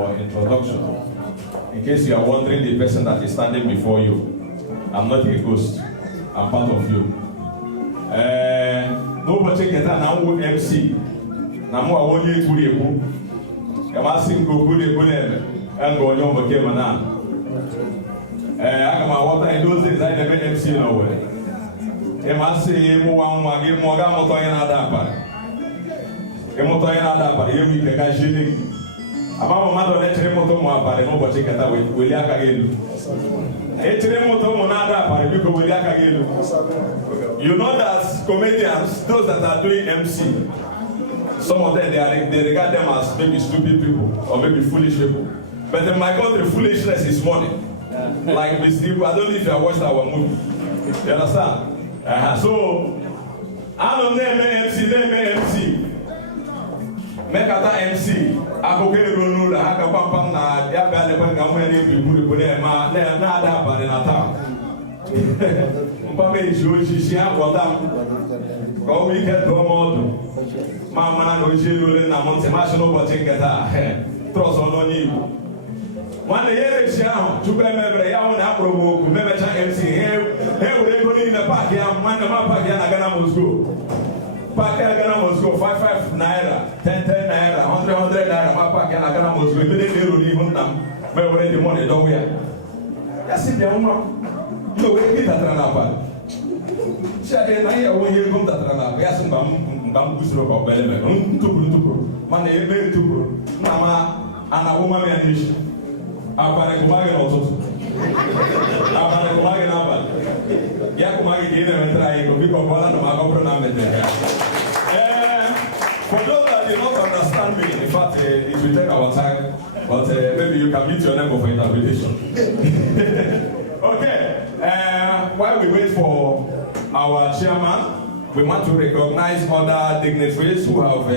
for introduction. In case you are wondering the person that is standing before you, I'm not a ghost. I'm part of you. Nobody get an MC. Namu I want you to be a book. I'm asking go good and go on your game now. I got my water in those days. I never MC nowhere. I must say, more give more motor in Adapa. A motor in Adapa, here we can get shilling. About my mother, let him motor more, but nobody get away. Will yak again. You know that comedians, those that are doing MC, some of them they regard them as maybe stupid people or maybe foolish people. But in my country, foolishness is money. Like these people, I don't know if you have watched our movie. You understand? So I don't name MC. Make a MC. I go get a rule. I have a pump na. Ya bale pa ngamwe ni bule ma na da ba na ta. Mpame joji a botam. Ko mi ke do modo. Mama na no jelo le na monte ma so no bote ngata. Troso no ni. One year shia to be member ya wona promo ku me cha MC. He we go ni na park ya man ma park ya na Ghana Moscow. Park ya Ghana Moscow 55 naira, 10 naira, 100 naira ma park ya na Ghana Moscow. Me dey roli huntam. Me we the money don we. Ya si be umma. Yo we ki tatra na pa. Sia de na ya won ye gum tatra na. Ya sun bam gusro ko bele me. Tukuru. Man e be tukuru. Na ma ana wo ma me anish. Apare kumage no so. Apare kumage na ba. Ya kumage dine me try ko bi ko bola no ma ko pro na me te. For those that do not understand me, in fact, it will take our time, but maybe you can meet your neighbor for interpretation. Okay, while we wait for our chairman, we want to recognize other dignitaries who have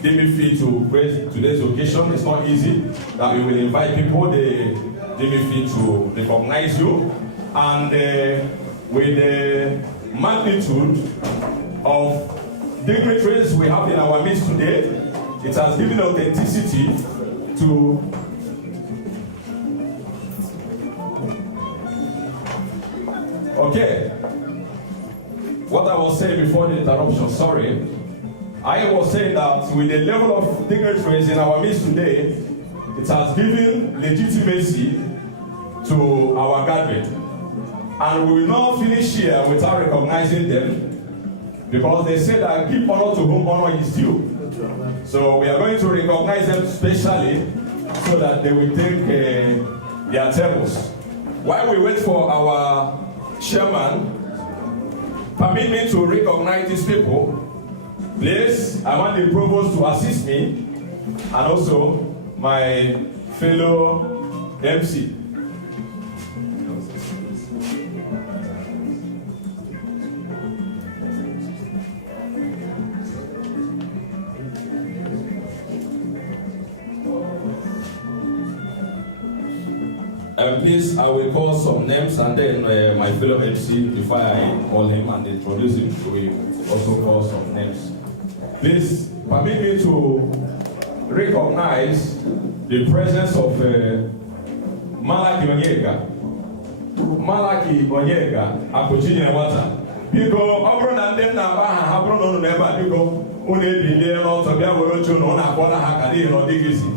given fee to grace today's occasion. It's not easy that we will invite people, they give fee to recognize you. And with the magnitude of dignitaries we have in our midst today, it has given authenticity to okay. What I was saying before the interruption, sorry. I was saying that with the level of dignitaries in our midst today, it has given legitimacy to our gathering. And we will not finish here without recognizing them, because they say that give honor to whom honor is due. So we are going to recognize them specially so that they will take their tables. While we wait for our chairman, permit me to recognize these people. Please, I want the provost to assist me and also my fellow MC. Please, I will call some names and then my fellow MC, before I call him and introduce him, we will also call some names. Please, permit me to recognize the presence of Malaki Onyeka. Malaki Onyeka, Apojine Wata. Because over and then Nabaha Habron on never do go, only be there also be able to know Nakona Hakadi or Digisi.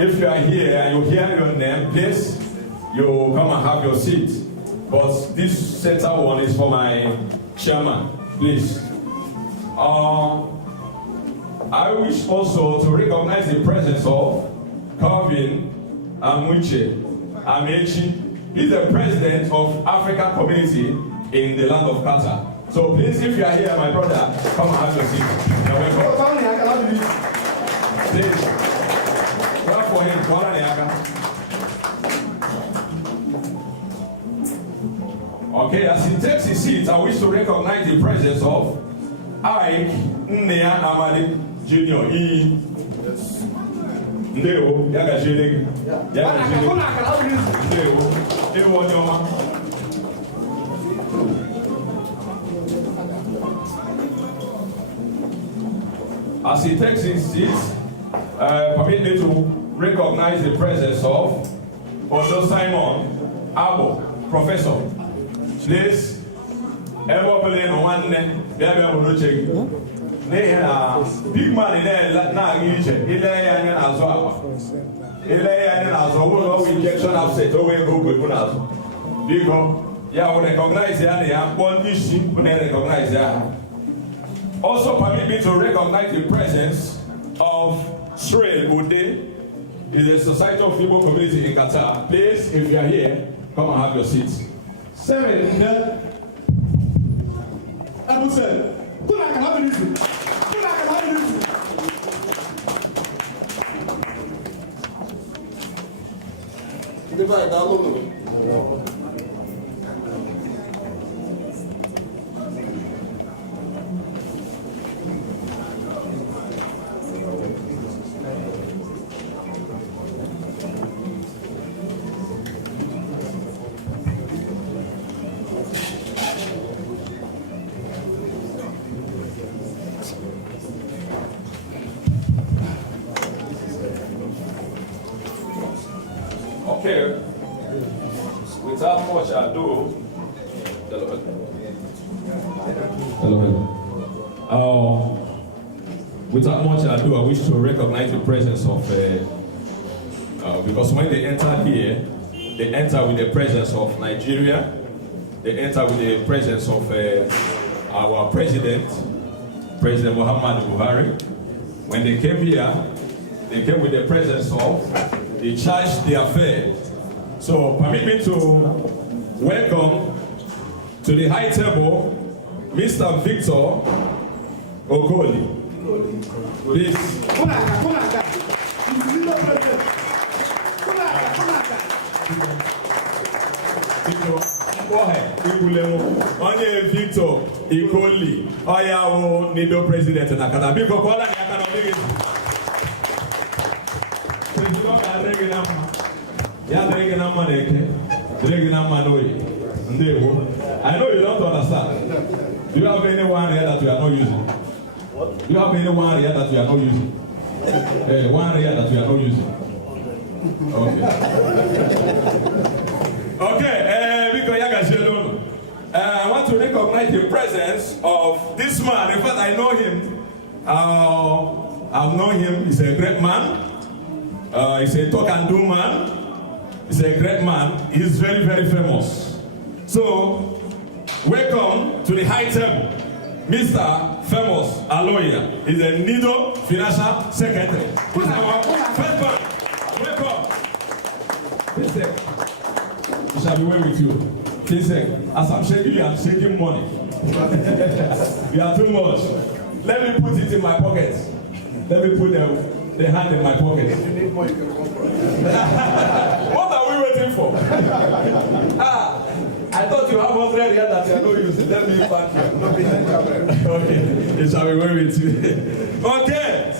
If you are here and you hear your name, please, you come and have your seat. But this center one is for my chairman, please. I wish also to recognize the presence of Calvin Amuche Amechi. He's the president of African community in the land of Qatar. So please, if you are here, my brother, come and have your seat. You're welcome. Please, clap for him. Okay, as he takes his seat, I wish to recognize the presence of Ike Nnea Amadi Jr. Ndeo, yaga jene. Yaga jene. Ndeo, Ndeo Wanyoma. As he takes his seat, permit me to recognize the presence of Odo Simon Abo, Professor. Please, everybody in one name, there we are check. They are big man in there, not each. He lay in as well. He lay in as well. Injection upset over Google. Because yeah, we recognize that they are one issue. We recognize that. Also, permit me to recognize the presence of Shrey Ude, is a Society of Igbo community in Qatar. Please, if you are here, come and have your seats. Seven, Abu said, "Who I can have you? Who I can have you?" Divide down. Okay, without much ado, without much ado, I wish to recognize the presence of, because when they enter here, they enter with the presence of Nigeria, they enter with the presence of our President Muhammadu Buhari. When they came here, they came with the presence of the charge they are fed. So permit me to welcome to the high table Mr. Victor Okoli. Please. Go ahead. Onye Victor Okoli, Oyawo Nido President Nakata. Biko kola ni akana I know you don't understand. Do you have anyone here that you are not using? What? Do you have anyone here that you are not using? One here that you are not using? Okay. Okay, I want to recognize the presence of this man. In fact, I know him. I've known him. He's a great man. He's a talk and do man. He's a great man. He's very, very famous. So, welcome to the high table, Mr. Famous Aloya. He's a Nido Financial Secretary. Who's our first man? Welcome. Please take. We shall be well with you. Please take. As I'm shaking you, I'm shaking money. You are too much. Let me put it in my pocket. Let me put the hand in my pocket. If you need more, you can come for it. What are we waiting for? I thought you have 100 here that you are not using. Let me back you. Okay, it shall be well with you. Okay.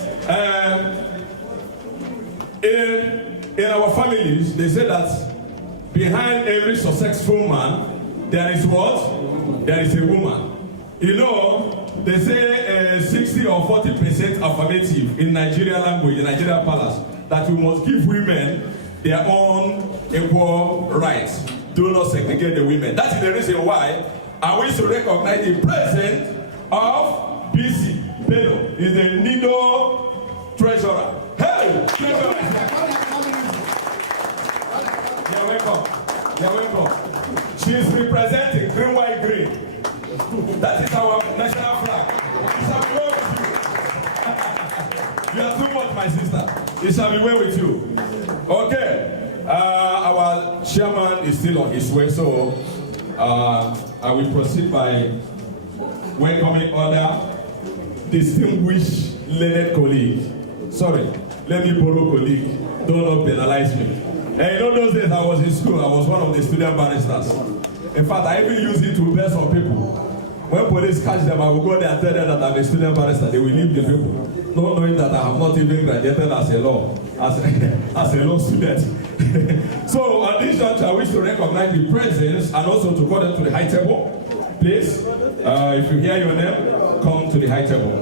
In our families, they say that behind every successful man, there is what? There is a woman. You know, they say 60 or 40% affirmative in Nigerian language, in Nigerian palace, that we must give women their own equal rights. Do not segregate the women. That is the reason why I wish to recognize the presence of BC Bello. He's the Nido treasurer. Hey, treasurer! You're welcome. You're welcome. She is representing green, white, green. That is our national flag. It shall be well with you. You are too much, my sister. It shall be well with you. Okay. Our chairman is still on his way, so I will proceed by welcoming other distinguished learned colleagues. Sorry, let me borrow colleague. Do not penalize me. And you know those days I was in school, I was one of the student barristers. In fact, I even used it to bear some people. When police catch them, I will go there and tell them that I'm a student barrister. They will leave the people, not knowing that I have not even graduated as a law, as a law student. So, on this juncture, I wish to recognize the presence and also to call them to the high table. Please, if you hear your name, come to the high table.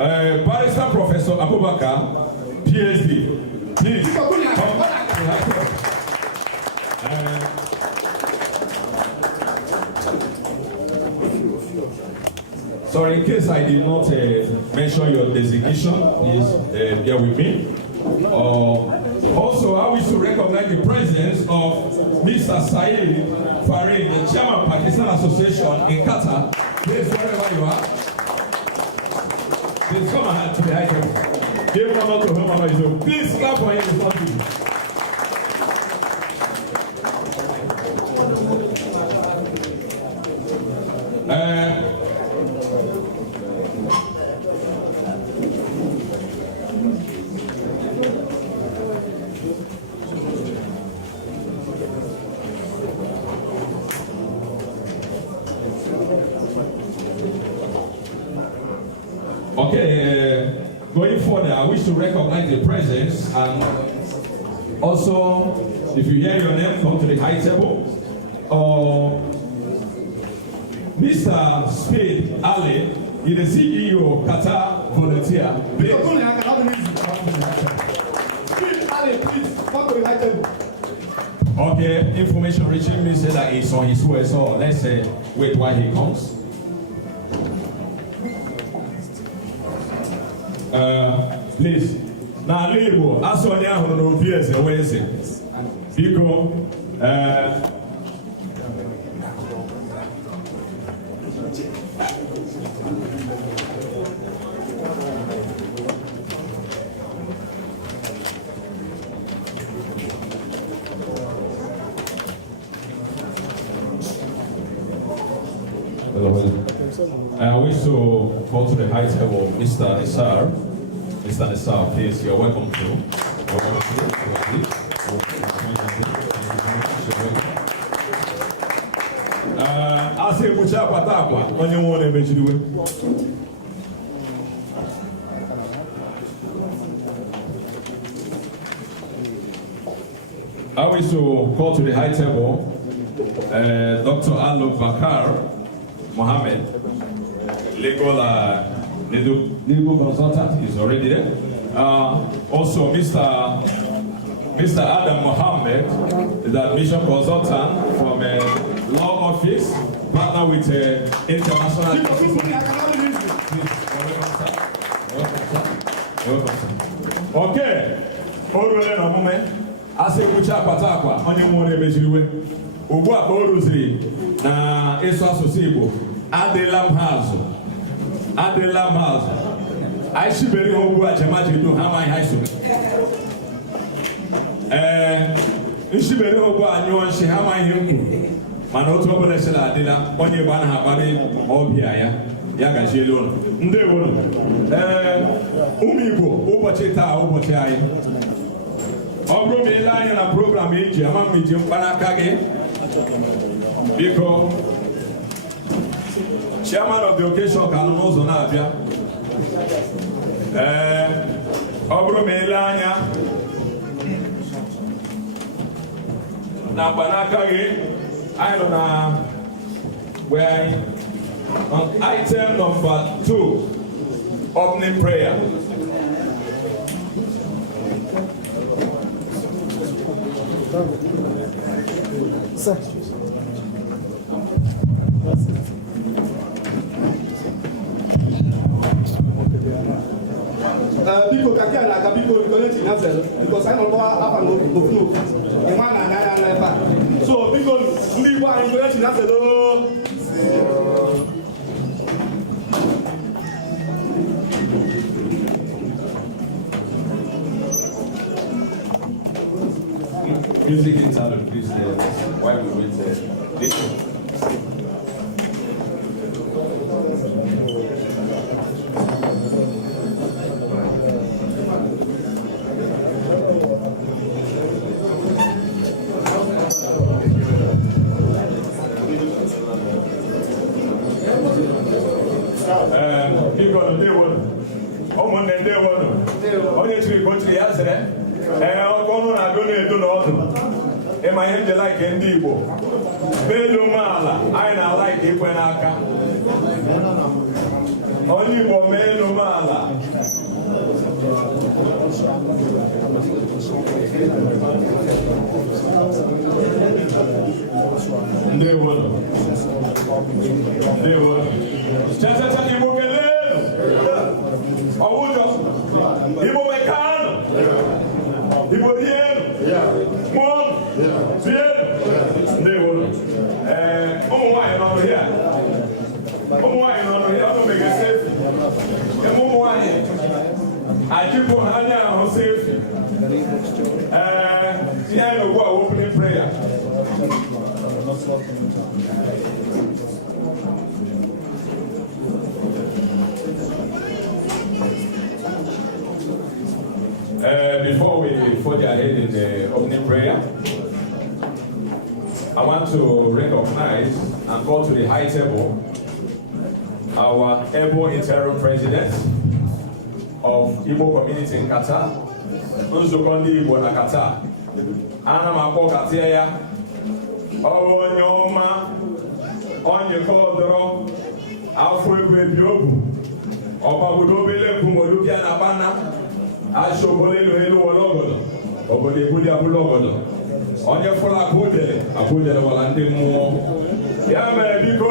Barrister Professor Abubakar, PhD. Please come to the high table. Sorry, in case I did not mention your designation, please bear with me. Also, I wish to recognize the presence of Mr. Saeed Farid, the chairman of Pakistan Association in Qatar. Please, wherever you are, please come ahead to the high table. Give one more to him. Please clap for him. Going further, I wish to recognize the presence and also, if you hear your name, come to the high table. Mr. Speed Ali, he is the CEO of Qatar Volunteer. Speed Ali, please come to the high table. Okay, information reaching me said that he's on his way, so let's wait while he comes. Please. Now, Libo, as on the other no fears, where is it? Biko, I wish to call to the high table Mr. Nisar. Mr. Nisar, please, you're welcome to. I say, Muchapatapa, on your one image. I wish to call to the high table Dr. Alok Bakar Mohammed, legal consultant, is already there. Also, Mr. Adam Mohammed, the admission consultant from a law office, partner with international. Okay. Ase kucha patakwa onye nwere emejiriwe ugbu a ka o ruziri na ịsụ asụsụ Igbo adịla m ha azụ anyị shibere ha ugbu a jemaji do ha amaghị ha iso nshibere ha ugbu a nyụọ nshi ha amaghị ihe m kwuru mana otu ọbụla esila adịla onye Igbo anaghị akparị ọbịa ya gajiela ụlọ ndewo ụmụ Igbo ụbọchị taa ụbọchị anyị ọ bụrụ ma ile anya na program iji ama m iji mkpanaka gị biko chairman of the occasion ka nọ n'ụzọ na-abịa ọ bụrụ ma ile anya na mkpanaka gị anyị nọ na on item number 2 opening prayer. Sir. Biko kakia na kabiko connect in Hazel because I don't know how to flow. The man and I never. So biko ndị Igbo anyị connect in Hazel. Music interlude, please, while we wait there. Ịma ihe nje like ndị Igbo n'elu umeala anyị na-ala ike ikwe n'aka onye Igbo mee elu ala ndewo chachacha Igbo kelee ọwụjọ Igbo mekanụ Igbo rienu mụọ rienu ndewo ụmụ nwaanyị nọ n'ọhịa ọnụ meghe sefi ụmụ nwaanyị ajịpụ ha anya ahụ sefi ihe anyị ugbu a opening prayer. Before we forge ahead in the opening prayer, I want to recognize and go to the high table our able interim president of Igbo community in Qatar, nzukọ ndị Igbo na Qatar. Ana m akpọ Katia ya onye ọma onye kọdọrọ afọ ego ebi obu ọgbagodo obele ekwumolubia na bana asị obodo elu wọlọgọdọ obodo ebuli abụlọgọdọ onye fụrụ akụdele wala ndị mmụọ ya mere biko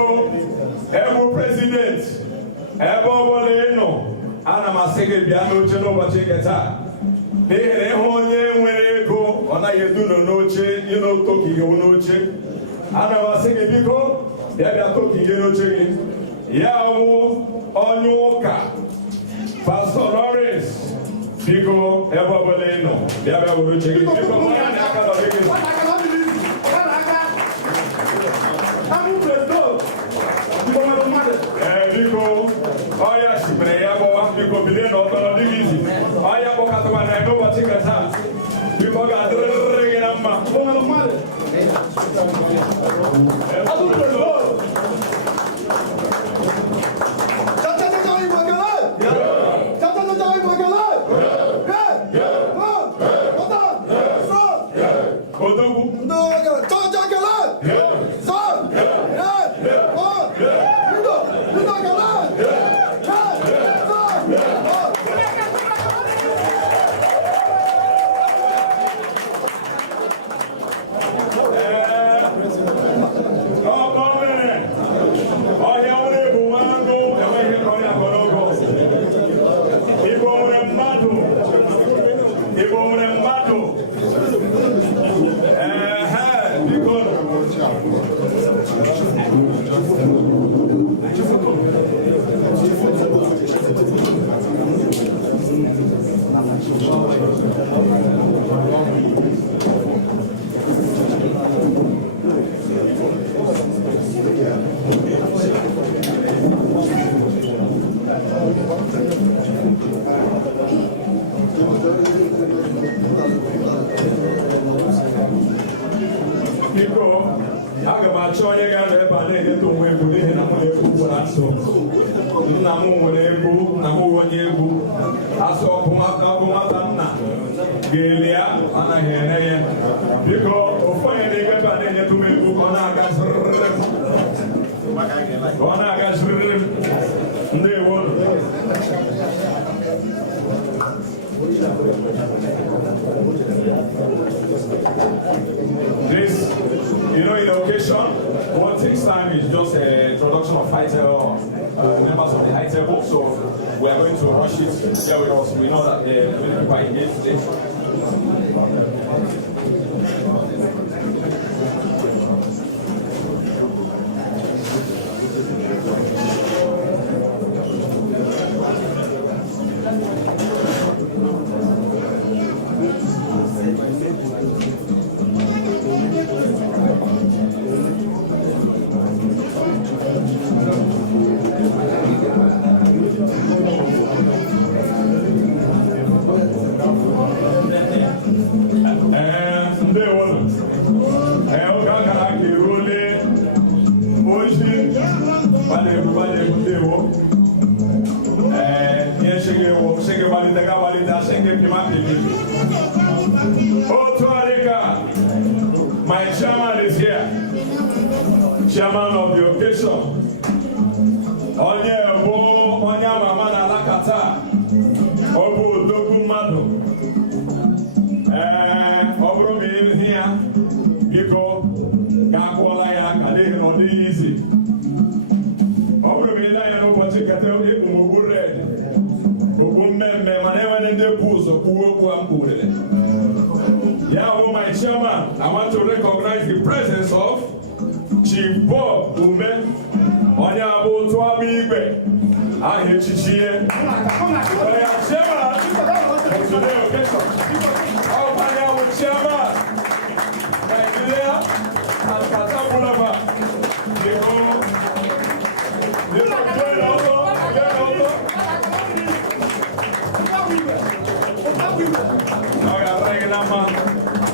ebu president ebe ọbụla ịnọ ana m asị gị bịa n'oche n'ụbọchị nke taa n'ihi na ịhụ onye nwere ego ọ naghị eduno n'oche tokighị n'oche ana m asị gị biko bịa tokighị n'oche gị ya wụ onye ụka Pastor Lawrence biko ebe ọbụla ịnọ bịa were oche gị biko onye na-aka nọ gị biko ọya simere ya gbọwa biko bilie na ọtọrọ dị gị izi ọya kpọkọtara na n'ụbọchị nke taa biko ga-adịrịrị gị na mma This, in occasion, what takes time is just a introduction of members of the high table. So we are going to rush it here with us. We know that many people are engaged today. My chairman is here, chairman of the occasion. Onye onye abụ otu abụ igwe ahụ echichi ihe onye chairman today occasion ọgbanye abụ chairman Nigeria and Qatar Boulevard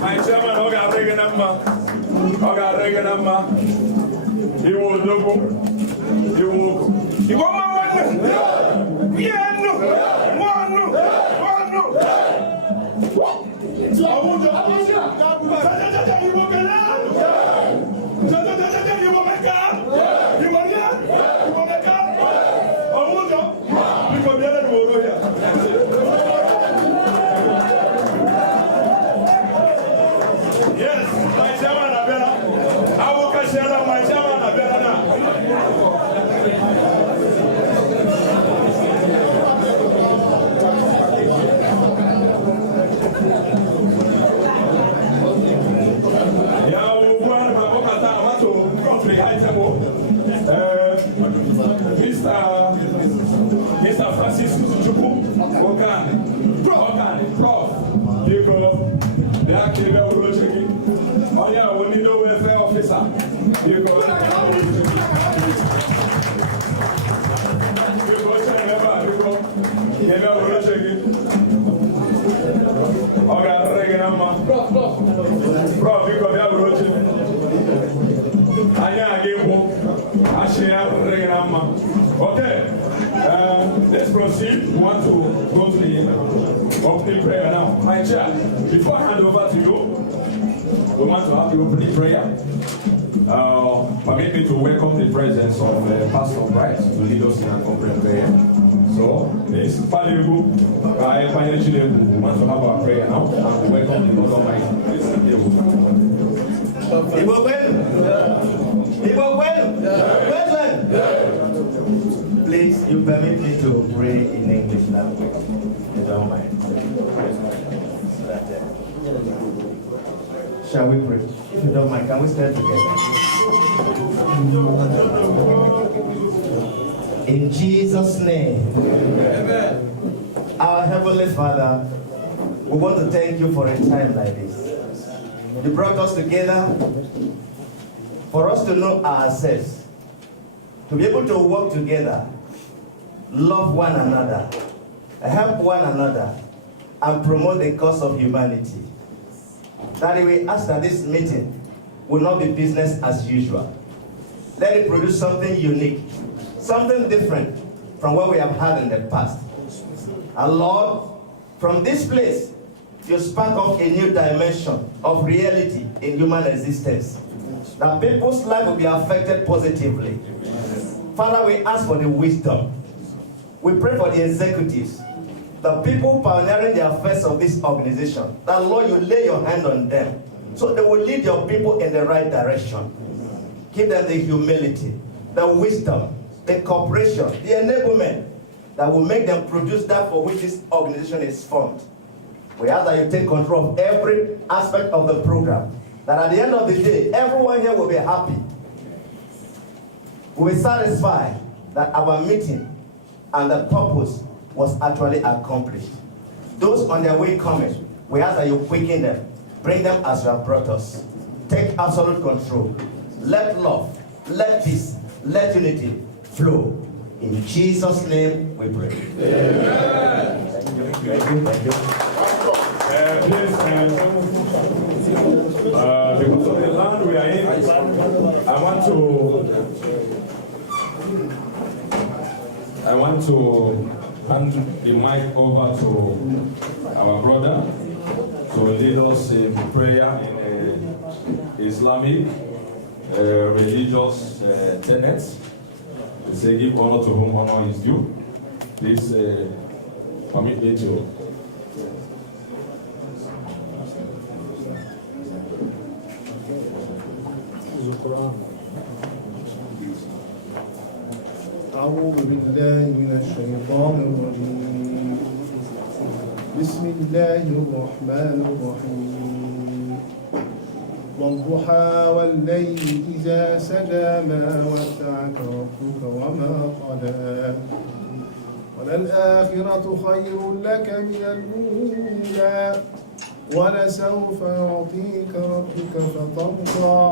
my chairman ọ ga-adịghị na mma iwu odogwu iwu ụkwụ igwe ọma nwanne ihe nnu nwannu ọwụjọ jajajaja igbo kele jajajaja igbo meka igbo ya igbo meka ọwụjọ biko bịara na oro ya yes my chairman abịara awụ kashiara my chairman abịara na Mr. Francis Chukwu Okani, Prof. Biko, Black Label Ulocheki, Oya Wonido Welfare Officer, Biko, Oga Reganama, Prof. Biko, Bia Ulocheki, Anya Agemo, Ashia Reganama. Okay. Let's proceed. We want to go to the opening prayer now. My chair, before I hand over to you, we want to have the opening prayer. Permit me to welcome the presence of Pastor Bright to lead us in our opening prayer. So, it's valuable. We want to have our prayer now and we welcome the Lord Almighty. Please, you permit me to pray in English language. You don't mind. Shall we pray? If you don't mind, can we stand together? In Jesus' name. Amen. Our Heavenly Father, we want to thank you for a time like this. You brought us together for us to know ourselves, to be able to work together, love one another, help one another, and promote the cause of humanity. That we ask that this meeting will not be business as usual. Let it produce something unique, something different from what we have had in the past. And Lord, from this place, you spark off a new dimension of reality in human existence, that people's life will be affected positively. Father, we ask for the wisdom. We pray for the executives, the people pioneering the affairs of this organization, that Lord, you lay your hand on them so they will lead your people in the right direction. Give them the humility, the wisdom, the cooperation, the enablement that will make them produce that for which this organization is formed. We ask that you take control of every aspect of the program, that at the end of the day, everyone here will be happy. We will be satisfied that our meeting and the purpose was actually accomplished. Those on their way coming, we ask that you quicken them, bring them as you have brought us. Take absolute control. Let love, let peace, let unity flow. In Jesus' name we pray. Amen. Thank you. Thank you. Please, because of the land we are in, I want to hand the mic over to our brother to lead us in prayer in Islamic religious tenets. They say, give honor to whom honor is due. Please permit me to. أعوذ بالله من الشيطان الرجيم. بسم الله الرحمن الرحيم. والضحى والليل إذا سجى ما ودعك ربك وما قلى وللآخرة خير لك من الأولى ولسوف يعطيك ربك فترضى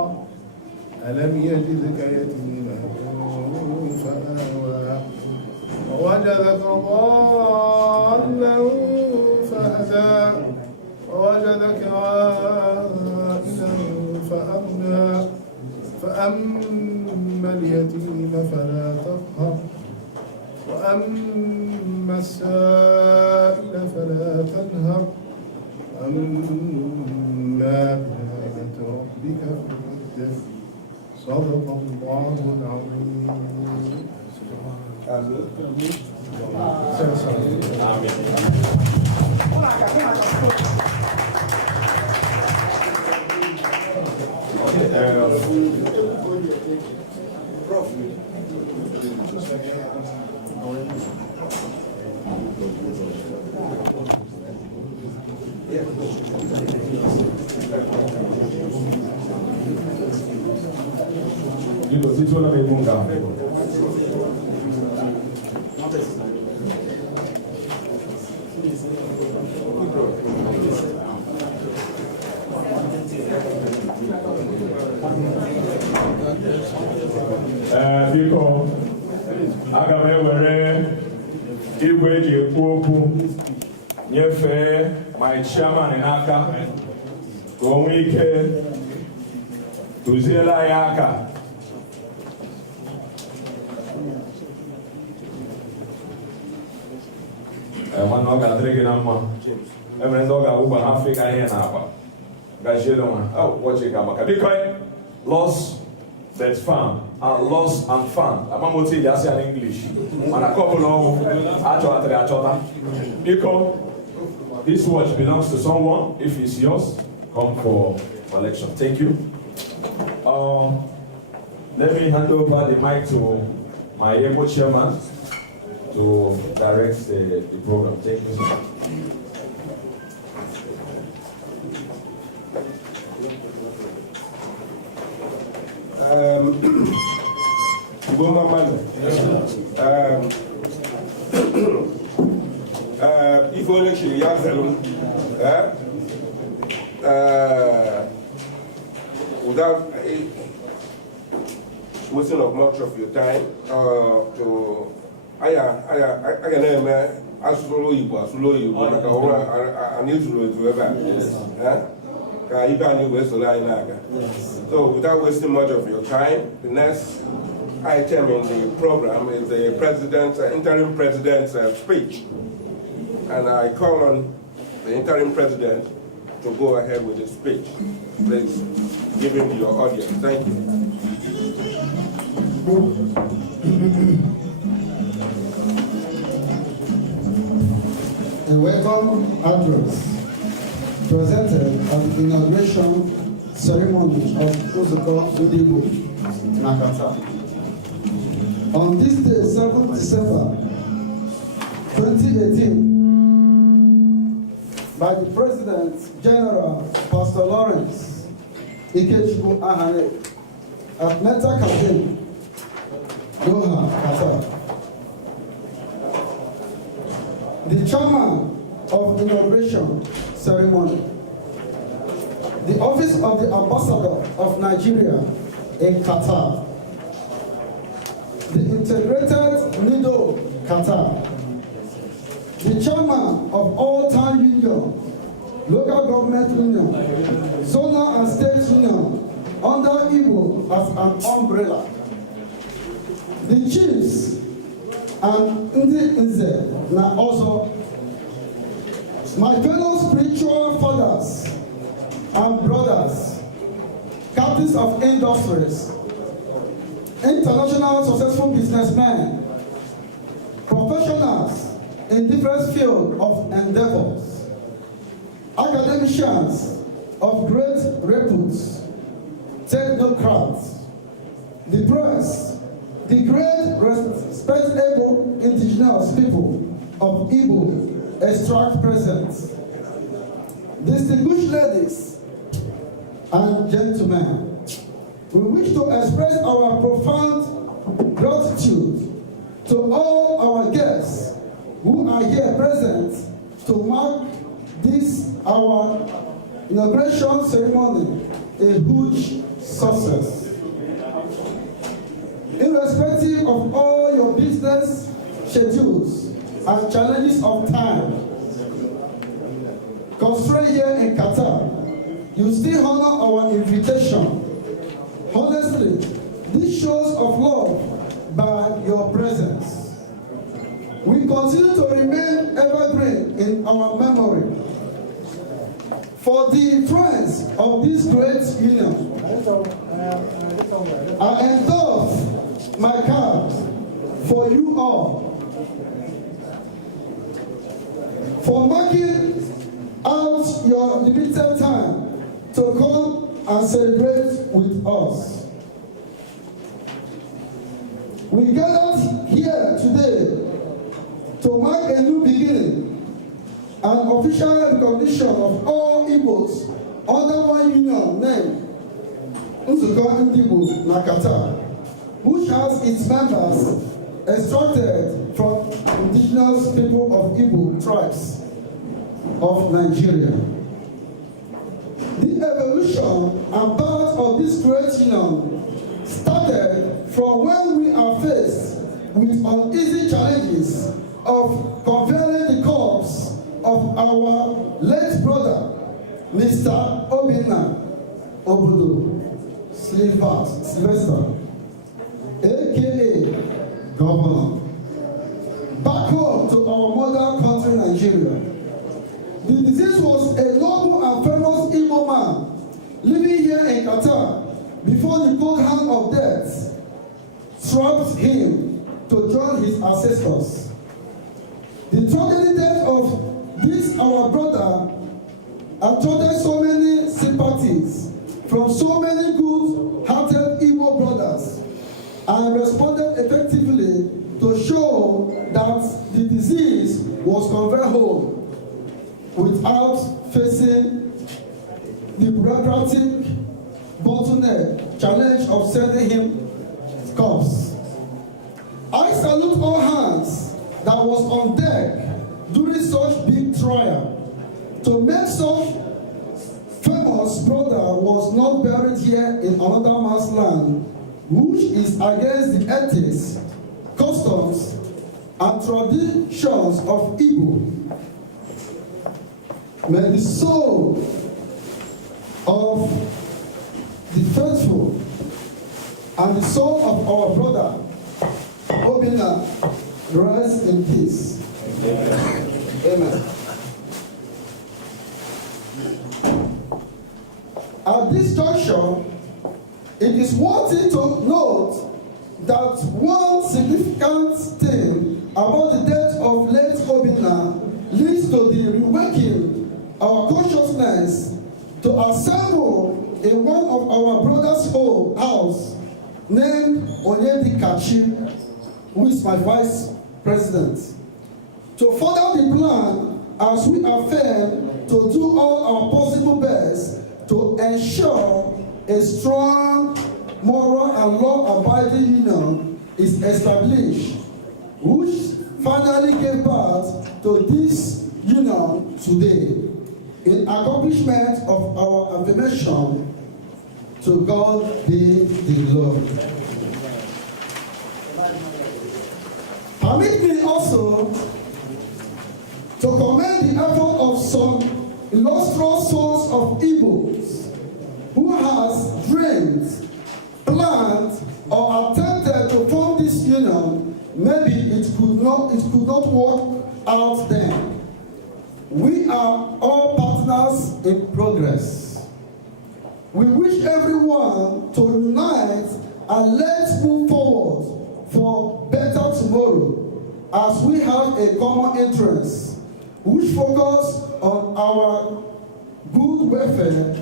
ألم يجدك يتيما فآوى ووجدك ضالا فهدى ووجدك عائلا فأغنى فأما اليتيم فلا تقهر وأما السائل فلا تنهر أما بنعمة ربك فحدث صدق الله العظيم. Biko, aga m ewere igwe eji ekwu okwu nyefee my chairman n'aka ka o nwee ike duziela anyị aka. Nwanne ọ ga-adịrị gị na mma. Emere ndị ọ ga-awụgba n'Afrịka ihe na-agba gajiere nwa ụbọchị ga maka biko lost but found and lost and found. Amamoti dị asị ya n'English mana ka ọ bụla ọgwụ achọtara achọta. Biko, this watch belongs to someone. If it's yours, come for collection. Thank you. Let me hand over the mic to my able chairman to direct the program. Thank you, sir. If only she has without wasting of much of your time, I can name Asolo Igbo, like a news to ever. So without wasting much of your time, the next item in the program is the president's interim president's speech. And I call on the interim president to go ahead with his speech. Please give him to your audience. Thank you. A welcome address presented at the inauguration ceremony of Ozoko Udibo, Nakata. On this day, 7th December 2018, by the President General Pastor Lawrence Ikechukwu Ahane at Meta Cafe, Doha, Qatar. The chairman of the inauguration ceremony, the office of the ambassador of Nigeria in Qatar, the integrated NIDO Qatar, the chairman of all town union, local government union, zonal and state union under Igbo as an umbrella, the chiefs and Ndi Nze na also my fellow spiritual fathers and brothers, captains of industries, international successful businessmen, professionals in different fields of endeavors, academicians of great repute, technocrats, the press, the great respectable indigenous people of Igbo extract present, distinguished ladies and gentlemen, we wish to express our profound gratitude to all our guests who are here present to mark this, our inauguration ceremony, a huge success. Irrespective of all your business schedules and challenges of time, constrained here in Qatar, you still honor our invitation. Honestly, this shows of love by your presence. We continue to remain evergreen in our memory. For the friends of this great union, I endorse my card for you all for marking out your limited time to come and celebrate with us. We gathered here today to mark a new beginning and official recognition of all Igbos under one union named Nzukọ Ndị Igbo na Qatar, which has its members extracted from indigenous people of Igbo tribes of Nigeria. The evolution and birth of this great union started from when we are faced with uneasy challenges of conveying the corpse of our late brother, Mr. Obinna Obodo Sylvester, aka Governor, back home to our mother country, Nigeria. The disease was a noble and famous Igbo man living here in Qatar before the cold hand of death trapped him to join his ancestors. The tragedy death of this our brother attracted so many sympathies from so many good-hearted Igbo brothers and responded effectively to show that the disease was conveyed home without facing the bureaucratic bottleneck challenge of sending him corpse. I salute all hands that was on deck during such big trial to make such famous brother was not buried here in another man's land, which is against the ethics, customs, and traditions of Igbo. May the soul of the faithful and the soul of our brother Obinna rest in peace. Amen. Amen. At this juncture, it is worthy to note that one significant thing about the death of late Obinna leads to the reawakening our consciousness to assemble in one of our brother's home house named Onyedikachi, who is my vice president, to further the plan as we affirm to do all our possible best to ensure a strong, moral and law-abiding union is established, which finally gave birth to this union today, in accomplishment of our affirmation. To God be the glory. Permit me also to commend the effort of some illustrious souls of Igbos who has dreamed, planned, or attempted to form this union. Maybe it could not work out then. We are all partners in progress. We wish everyone to unite and let's move forward for better tomorrow as we have a common interest which focus on our good welfare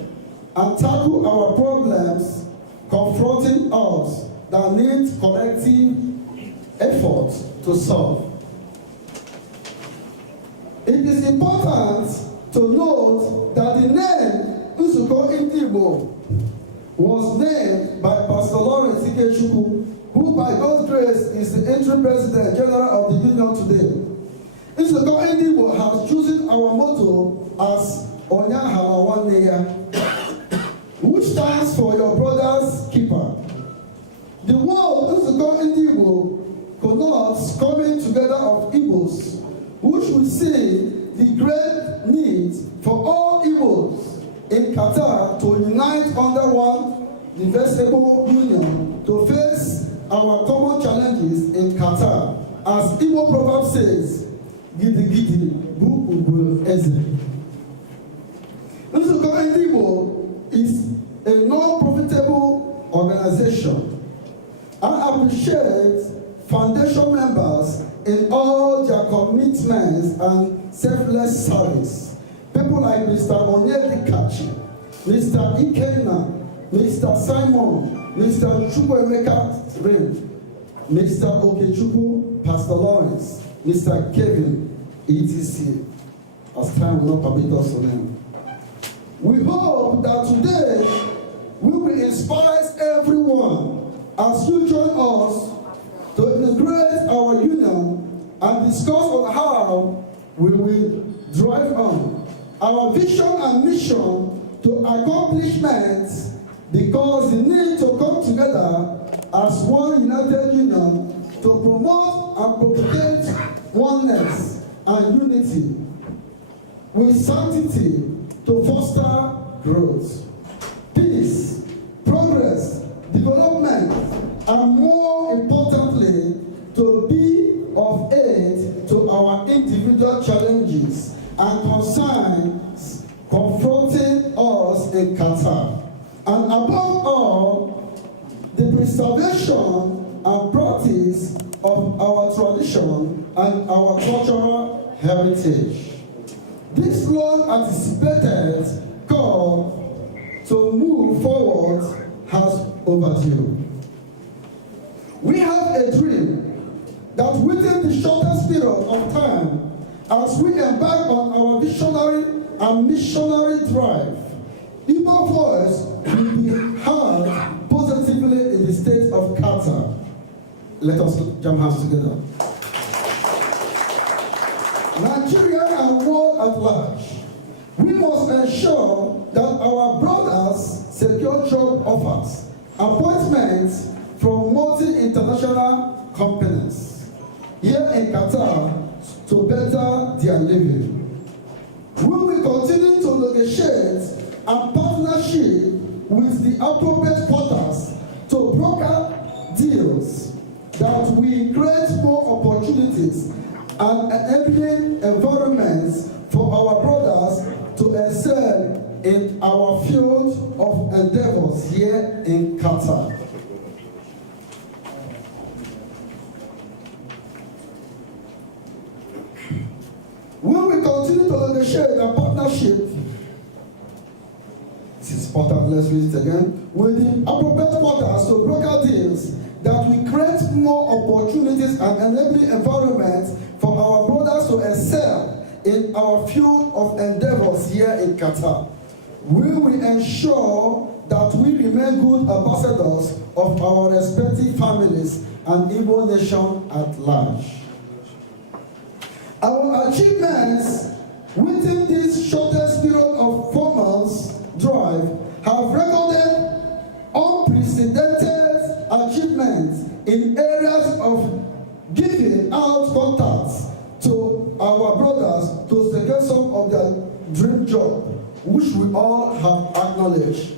and tackle our problems confronting us that need collective effort to solve. It is important to note that the name Nzukọ Ndị Igbo was named by Pastor Lawrence Ikechukwu, who by God's grace is the interim President General of the Union today. Nzukọ Ndị Igbo has chosen our motto as Onyahala Nwanne, which stands for your brother's keeper. The word Nzukọ Ndị Igbo connotes coming together of Igbos, which we see the great need for all Igbos in Qatar to unite under one indivisible union to face our common challenges in Qatar. As Igbo proverb says, Gidi Gidi Bu Ubu Eze. Nzukọ Ndị Igbo is a non-profitable organization. I appreciate foundation members in all their commitments and selfless service. People like Mr. Onyedi Kachi, Mr. Ikenna, Mr. Simon, Mr. Chukwuemeka Rim, Mr. Okechukwu, Pastor Lawrence, Mr. Kevin, etc. As time will not permit us to name. We hope that today we will inspire everyone as you join us to integrate our union and discuss on how we will drive on our vision and mission to accomplishment, because the need to come together as one united union to promote and propagate oneness and unity with sanctity to foster growth, peace, progress, development, and more importantly, to be of aid to our individual challenges and concerns confronting us in Qatar. And above all, the preservation and practice of our tradition and our cultural heritage. This long anticipated call to move forward has overdue. We have a dream that within the shortest period of time, as we embark on our visionary and missionary drive, Igbo voice will be heard positively in the state of Qatar. Let us jam hands together. Nigeria and the world at large, we must ensure that our brothers secure job offers, appointments from multi-international companies here in Qatar to better their living. We will continue to negotiate a partnership with the appropriate quarters to broker deals that will create more opportunities and enabling environments for our brothers to excel in our field of endeavors here in Qatar. We will continue to negotiate a partnership. This is important, let's read it again. With the appropriate quarters to broker deals that will create more opportunities and enabling environments for our brothers to excel in our field of endeavors here in Qatar. We will ensure that we remain good ambassadors of our respective families and Igbo nation at large. Our achievements within this shortest period of 4 months drive have recorded unprecedented achievements in areas of giving out contacts to our brothers to secure some of their dream job, which we all have acknowledged.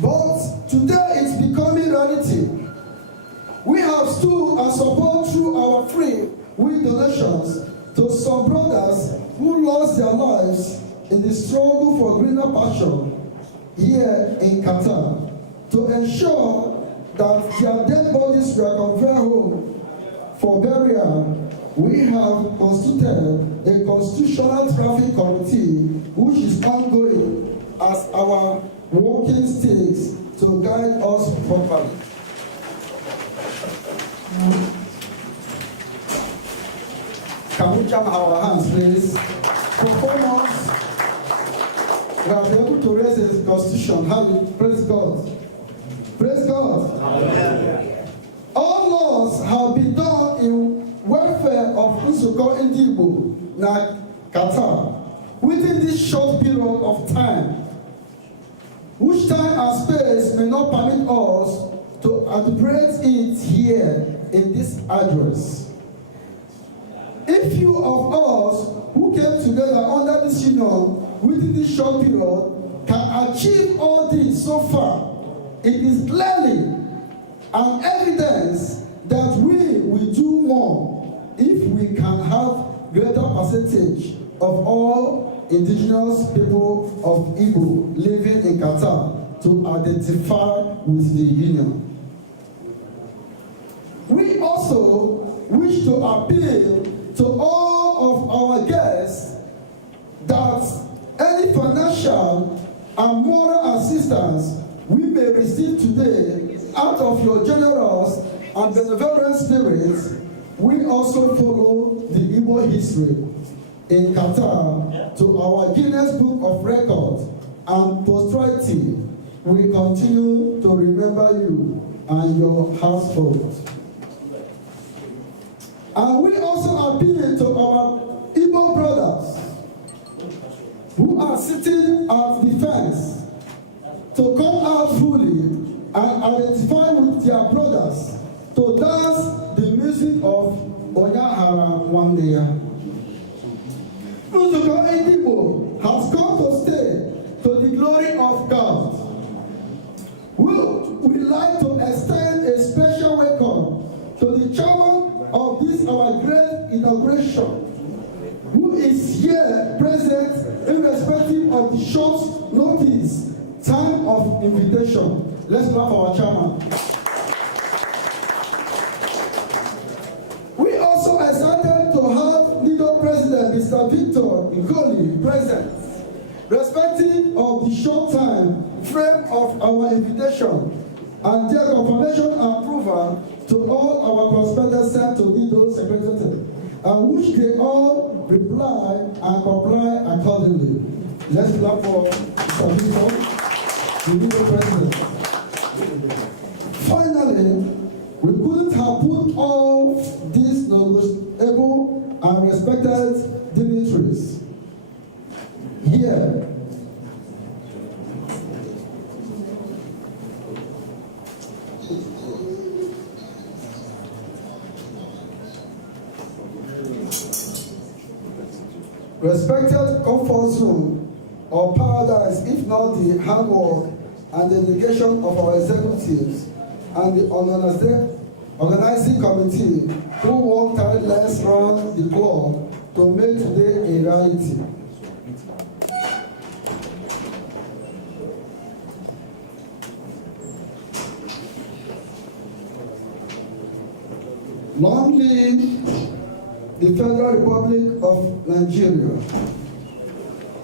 But today it's becoming reality. We have stood and support through our free will donations to some brothers who lost their lives in the struggle for greener pasture here in Qatar, to ensure that their dead bodies were conveyed home for burial. We have constituted a constitutional traffic committee which is ongoing as our walking sticks to guide us properly. we have been able to raise the constitution. Praise God. Praise God. Amen. All laws have been done in welfare of Nsuko Ndigbo na Qatar within this short period of time, which time and space may not permit us to elaborate it here in this address. A few of us who came together under this union within this short period can achieve all this so far, it is clearly an evidence that we will do more if we can have greater percentage of all indigenous people of Igbo living in Qatar to identify with the union. We also wish to appeal to all of our guests that any financial and moral assistance we may receive today out of your generous and benevolent spirits, we also follow the Igbo history in Qatar to our Guinness Book of Records, and posterity will continue to remember you and your household. And we also appeal to our Igbo brothers who are sitting at the fence to come out fully and identify with their brothers to dance the music of Onyahara Nwanneya. Nsuko Ndigbo has come to stay to the glory of God. We like to extend a special welcome to the chairman of this our great inauguration, who is here present irrespective of the short notice time of invitation. Let's clap for our chairman. We also excited to have leader president Mr. Victor Igoli present, respective of the short time frame of our invitation and their confirmation and approval to all our correspondents sent to Lido Secretary, and which they all reply and comply accordingly. Let's clap for Mr. Victor, the Lido President. Finally, we couldn't have put all these knowledgeable and respected dignitaries here respected comfort zone or paradise if not the hard work and dedication of our executives and the organizing committee who worked tirelessly round the clock to make today a reality. Long live the Federal Republic of Nigeria.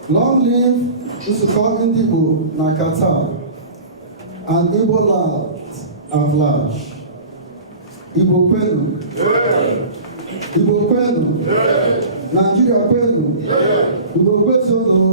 Long live Nsuko Ndigbo na Qatar and Igbo land at large. Igbo kwenu. Igbo kwenu. Nigeria kwenu. Igbo kwesono.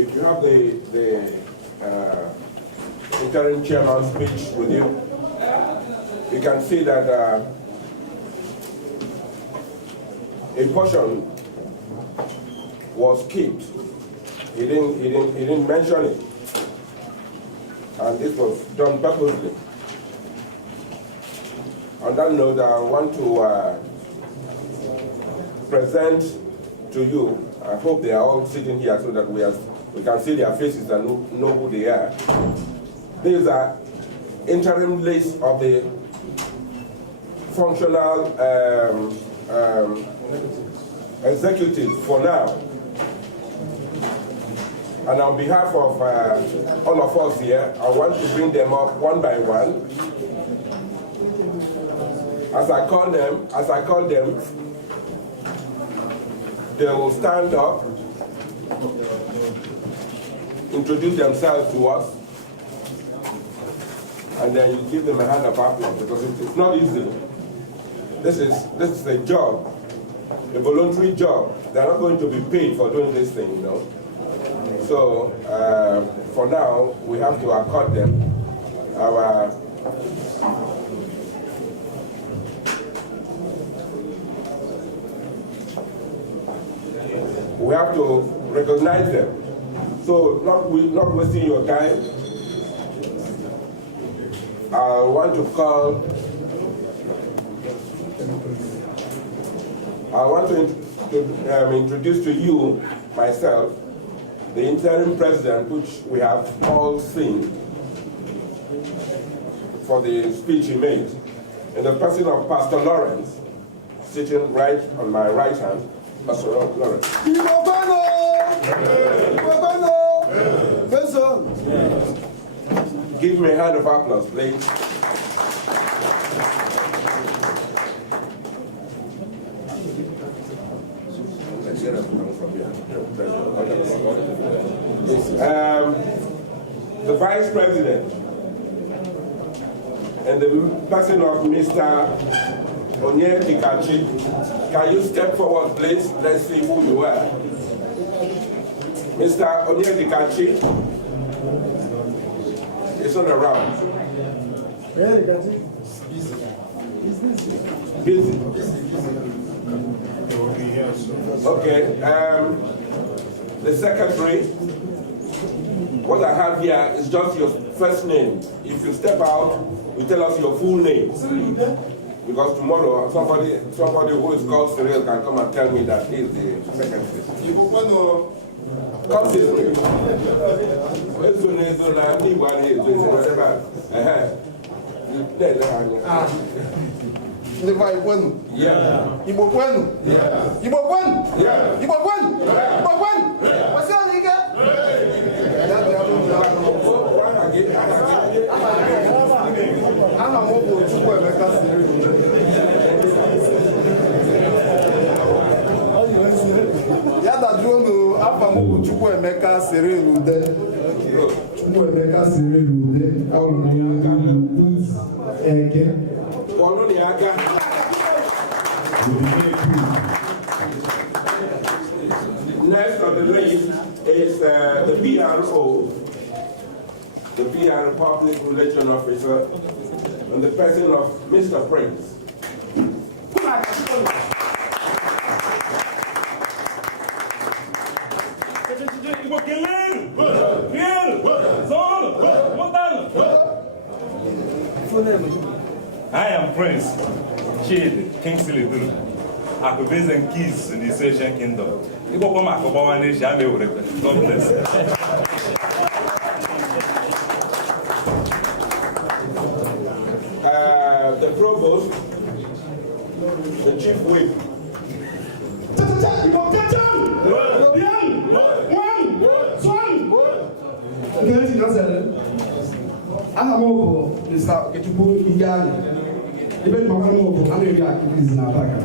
If you have the interim chairman's speech with you, you can see that a portion was skipped. He didn't mention it, and this was done purposely. On that note, I want to present to you. I hope they are all sitting here so that we can see their faces and know who they are. These are interim list of the functional executives for now. And on behalf of all of us here, I want to bring them up one by one. As I call them, They will stand up, introduce themselves to us, and then you give them a hand of applause, because it's not easy. This is a job, a voluntary job. They're not going to be paid for doing this thing, you know. So for now, we have to accord them our we have to recognize them. So not wasting your time, I want to introduce to you myself, the interim president, which we have all seen for the speech he made, in the person of Pastor Lawrence, sitting right on my right hand. Pastor Lawrence. Give me a hand of applause, please. The Vice President and the person of Mr. Onyedikachi, can you step forward, please? Let's see who you are. Mr. Onyedikachi is not around. Busy. Okay. The secretary, what I have here is just your first name. If you step out, you tell us your full name. Because tomorrow, somebody who is called Cyril can come and tell me that he is the secretary. Come this way. Yeah. Igbo kwenu? Yeah. Igbo kwenu? Yeah. Igbo kwenu? Yeah. Igbo kwenu? What's your nigga? Ana mo bo Chukwu Emeka siri rude. Ya da drone afa mo bo Chukwu Emeka siri rude. Chukwu Emeka siri rude. Awon mo eke. Olu ni aga. Next on the list is the PRO, the PR Public Relations Officer, and the person of Mr. Prince. I am Prince Chidi Kingsley Duru. Akubeze and keys in the Asian Kingdom. You go come Akubawa Nation, God bless. The provost, the chief whip. Ana mo Mr. Ketubu Iyali. Even mama mo I'm going to activities in Africa.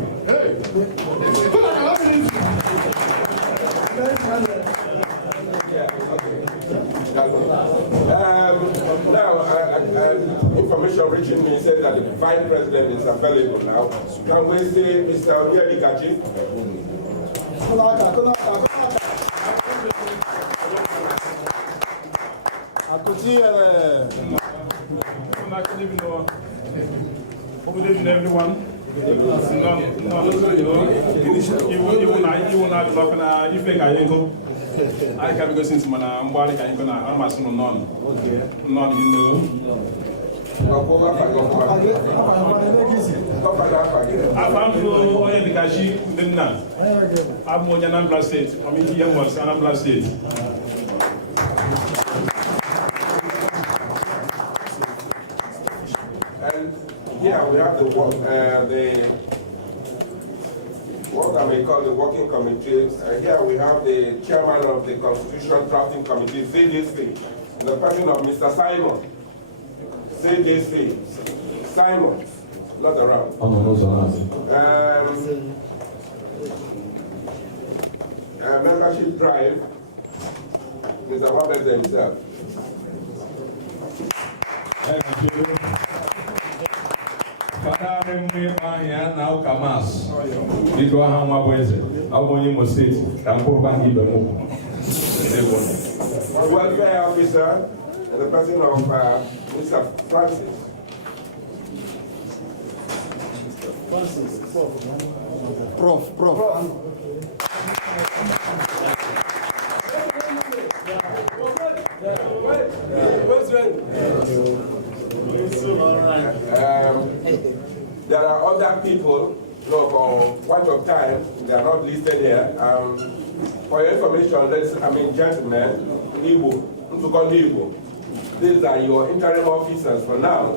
Now, information reaching me said that the Vice President is available now. Can we see Mr. Onyedikachi? Good evening, everyone. Even I can go since I'm going to my son non. Non, you know. I'm Onyedikachi, I'm Anambra State. I'm in Anambra State. Yeah, we have what I may call the working committee. Here we have the chairman of the Constitution Drafting Committee, CDC, the person of Mr. Simon. CDC. Simon, not around. leadership drive, Mr. Wabeze himself. Father, now Kamas. We go on my boys. I'll go in State. I'm going back in the move. Welfare officer and the person of Mr. Francis. Prof. There are other people, for want of time, they are not listed here. For your information, gentlemen, Igbo, these are your interim officers for now.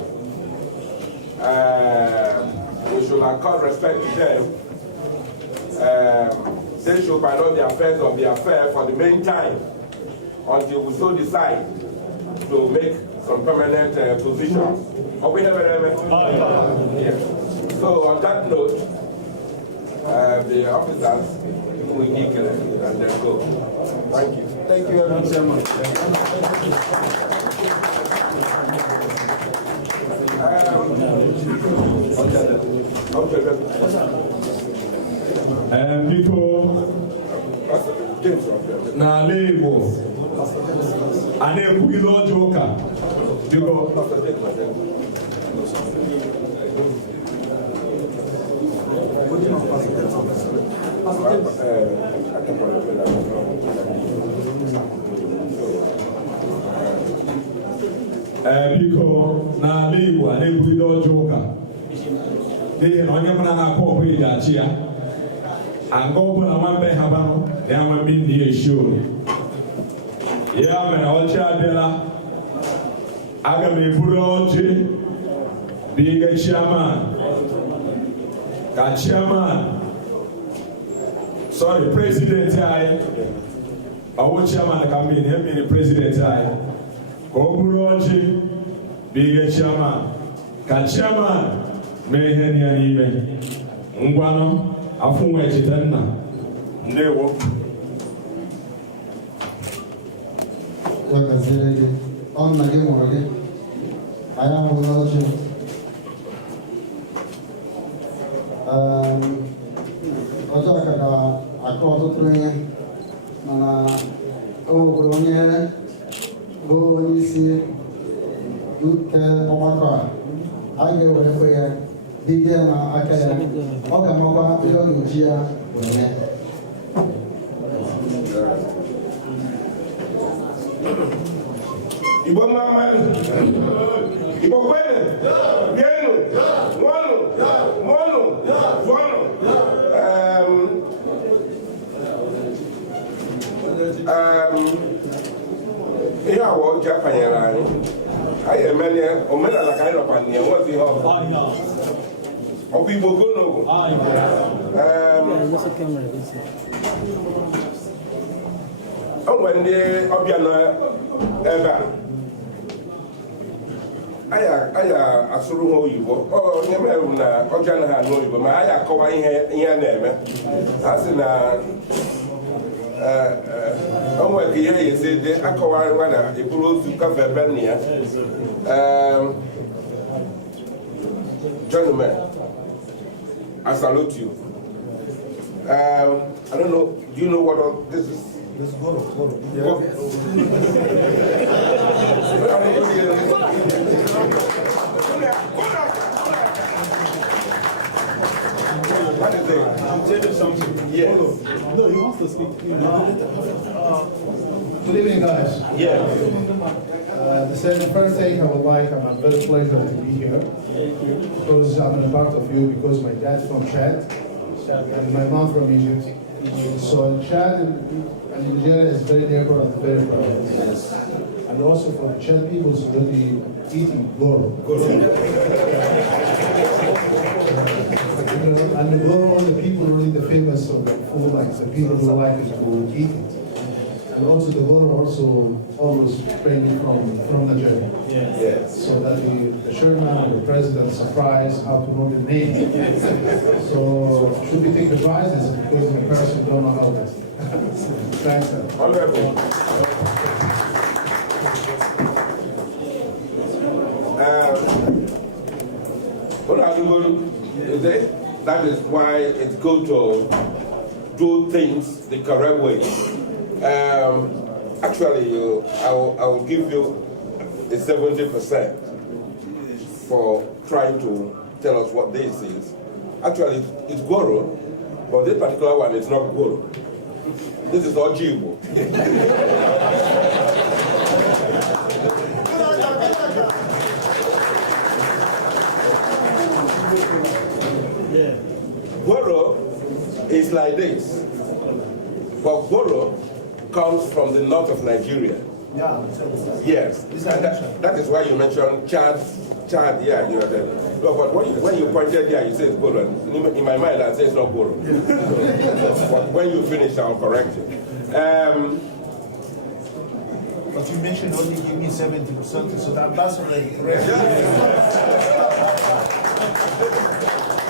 We should accord respect to them. They should pilot the affairs of the affair for the meantime until we so decide to make some permanent positions. Are we have yes. So on that note, the officers will kick and then go. Thank you. Thank you very much, Chairman. People n'ala Igbo a na-ekwugide ọjọọ ụka biko biko n'ala Igbo a na-ekwugide ọjọọ ụka n'ihi na onye mara na-akọ ọkụ iji achị ya aga ọbụla nwambe ha banụ ya nwambe ndị ya eshi ori ya mere ọchị abịala aga m eburu ọchị biga chairman ka chairman sorry president anyị ọwụ chairman ka mmiri ya mmiri president anyị ka ọ buru ọchị biga chairman ka chairman mee ihe ya n'ime ngwanụ afọ nwa echeta nna ndewo Gazere gị, ọ nna gị mụrụ gị, anyị ahụghị ọchị. Ọjọọ ka ga-akọ ọtụtụ ihe, mana o nwekwara onye bụ onye isi nke ọgbakọ a, anyị ga-ewerekwa ya dịde ya n'aka ya, ọ ga-amakwa ihe ọ ga-eji ya were mee. Igbo mama, Igbo kwenu, bienu, nwanu, mwanu, zwanu. Ihe awa ọjị akpanyere anyị emeli omenala ka anyị nọkwa n'ihe nwezi ihe ọzọ. Ọkwa Igbo gonogo. O nwere ndị ọbịa n'ebe a anyị asụrụ ha oyibo onye merụ na ọjọọ anaghị anụ oyibo ma anyị akọwa ihe a na-eme ha sị na o nwere ka ihe ya esi dị akọwara nwa na eburu otu kafe ebe nna ya gentlemen, I salute you. I don't know, do you know what this is? Let's go. Yeah. What is it? I'm telling you something. Yes. No, he wants to speak. Good evening, guys. Yes. To say the first thing I would like, I'm very pleased to be here because I'm a part of you because my dad's from Chad and my mom from Egypt. So Chad and Nigeria is very neighbor and very proud. Yes. And also for the Chad people is really eating goro. And the goro, the people really the famous of the food, like the people who like it to eat it. And also the goro also always training from Nigeria. Yes. So that the chairman and the president surprised how to know the name. So should we take the prizes because in person, don't know how it is. Thanks, sir. Honorable. That is why it's good to do things the correct way. Actually, I will give you a 70% for trying to tell us what this is. Actually, it's Goro, but this particular one is not Goro. This is Ojibo. Goro is like this, but Goro comes from the north of Nigeria. Yeah. Yes, and that is why you mentioned Chad, yeah, you are there. No, but when you pointed there, you said it's Goro. In my mind, I say it's not Goro. But when you finish, I'll correct you. But you mentioned only give me 70%, so that's already correct.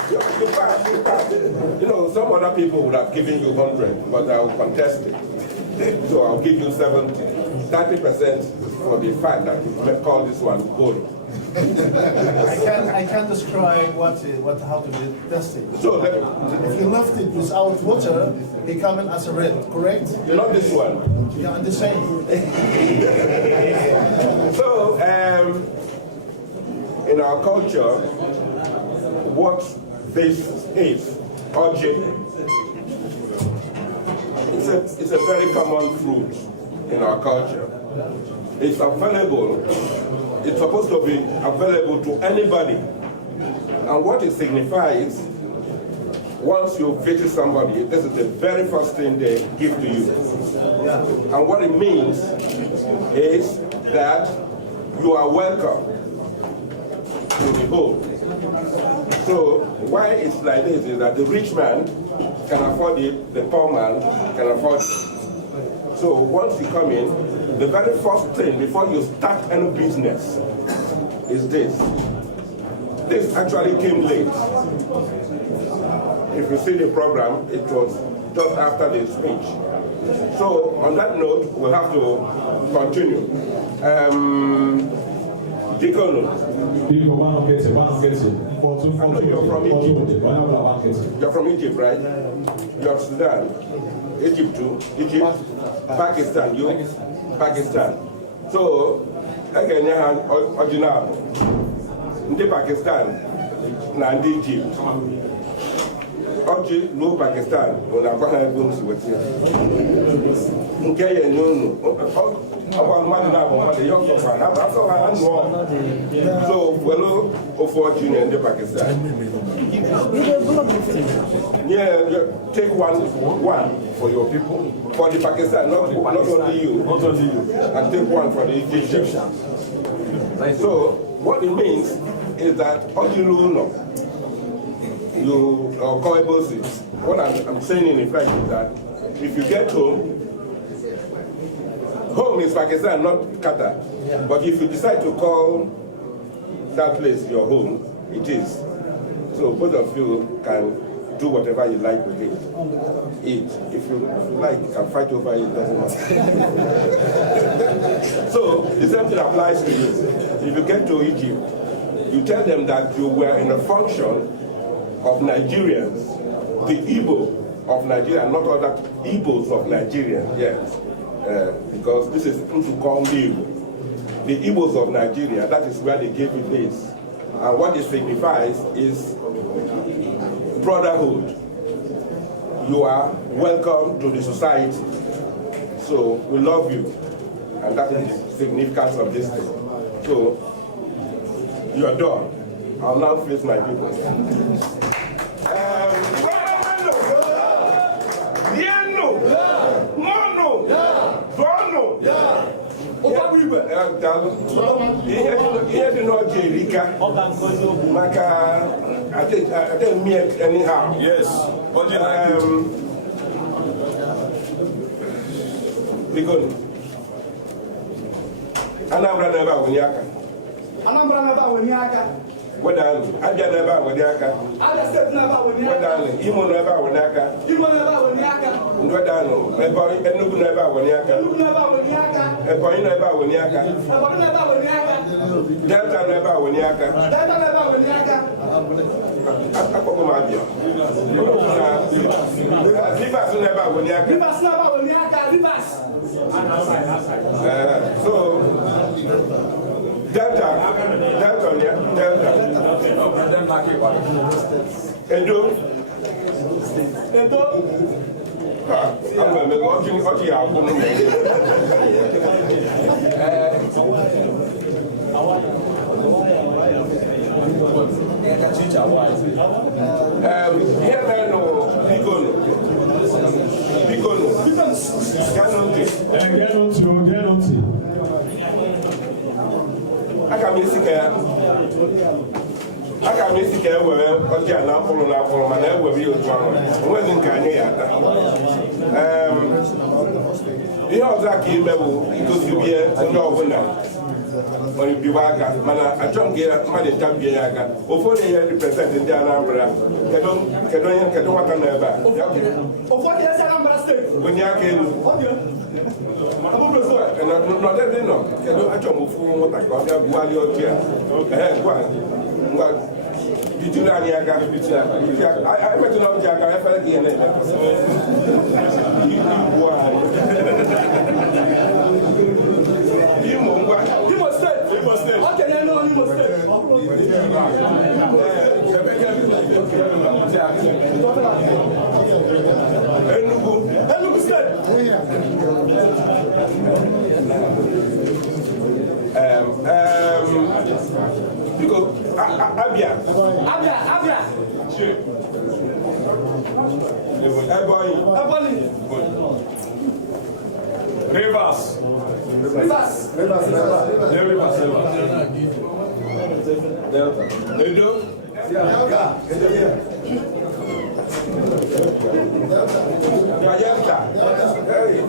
You pass. You know, some other people would have given you 100, but I'll contest it. So I'll give you 70. 30% for the fact that you call this one Goro. I can't describe how to be tested. So if you left it without water, it coming as a red, correct? Not this one. Yeah, I'm the same. So in our culture, what this is, Oji, it's a very common fruit in our culture. It's available. It's supposed to be available to anybody. And what it signifies, once you visit somebody, this is the very first thing they give to you. And what it means is that you are welcome to the home. So why it's like this is that the rich man can afford it, the poor man can afford it. So once you come in, the very first thing before you start any business is this. This actually came late. If you see the program, it was just after the speech. So on that note, we'll have to continue. Deacon. You're from Egypt. You're from Egypt, right? You're Sudan. Egypt too. Egypt. Pakistan. You? Pakistan. So, again, you have original. In Pakistan, and Egypt. Oji, no Pakistan. On a Bahama booms with you. Okay, no. So, well, for junior in Pakistan. Yeah, take one for your people, for the Pakistan, not only you, and take one for the Egyptians. So, what it means is that what I'm saying in effect is that if you get home is Pakistan, not Qatar. But if you decide to call that place your home, it is. So both of you can do whatever you like with it. Eat. If you like, you can fight over it, it doesn't matter. So the same thing applies to you. If you get to Egypt, you tell them that you were in a function of Nigerians, the Igbo of Nigeria, not other Igbos of Nigeria, yes. Because this is to call me the Igbos of Nigeria. That is where they gave you this, and what it signifies is brotherhood. You are welcome to the society, so we love you, and that is the significance of this thing. So you are done. I'll now face my people. Ihe dị n'ọjị erika maka adịghị me anyhow. Yes. Biko Anambra n'ebe a wenye aka. Anambra n'ebe a wenye aka. Wedalụ. Abịa n'ebe a wenye aka. Abịa steeti n'ebe a wenye aka. Wedalụ. Imo n'ebe a wenye aka. Imo n'ebe a wenye aka. weda no Enugu na ebe a woni aka Ebonyi na ebe a woni aka Delta na ebe a woni aka akọkọ ma bịa Rivers na ebe a woni aka so Delta Edo I'm going to go to the album. Here, man, Picono. I can miss it. Aka m esi ka e were ọjị a na-apụrụ mana e were ya otu ahụ onwezi nke anyị ya ata ihe ọzọ aka ime bụ igosibie onye ọbụla onye biwa aka mana achọ m gị mmadụ ntabie ya aka ụfọdụ ihe represent ndị Anambra kedu nwata nọ ebe a onye aka elu nọdebe nọ kedu achọ m ofu nwata ka ọ bịa gbuali ọjị a Bijula ni aga bijula. I met another jack. I felt again. You must stay. Okay, no, you must stay. Enugu stay. Because Abia. Ebonyi. Rivers. Delta. Edo. Delta. Hey.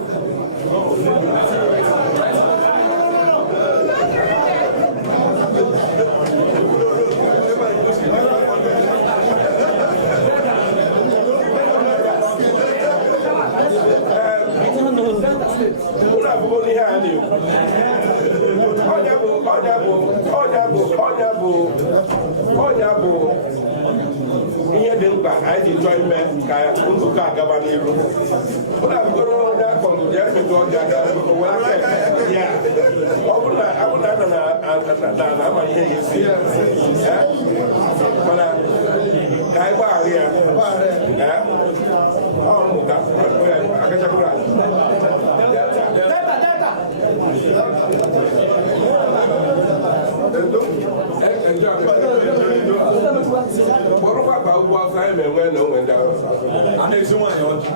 Ọnya bụ ihe dị mkpa anyị ji chọọ ime ka nzukọ agaba n'iru ụlọ abụgoro onye akpọrọ ji efetu ọja ya ọ bụrụ na na ama ihe ya esi mana ka anyị gbaghara ya ọ mmụta akachapụrụ anyị Borukwa ba ugbo afọ anyị na-enwe na onwe ndị ahụ. A na-esi nwaanyị ọjị.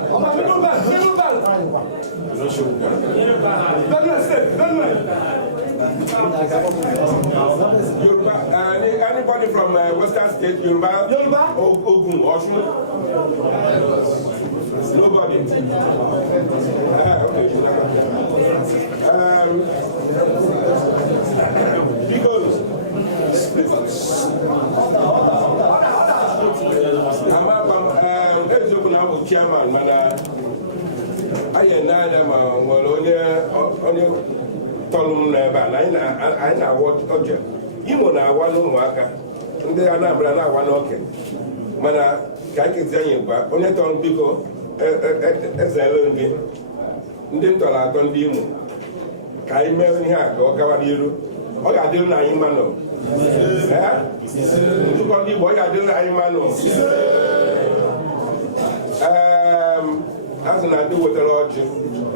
Yoruba, anybody from Western State, Yoruba, Ogun, Osun? Nobody. Okay. Because eziokwu na abụ chairman mana anyị na-anya ma nwere onye tọrọ m n'ebe a na anyị na-awa ọjị Imo na-awa n'ụmụaka ndị Anambra na-awa n'oke mana ka anyị kezi anyị gwa onye tọrọ biko ezere gị ndị m tọrọ atọ ndị Imo ka anyị mee ihe a ka ọ gawa n'iru ọ ga-adịrị na anyị mmanụ nzukọ ndị Igbo ọ ga-adịrị na anyị mmanụ azụ na ndị wetara ọjị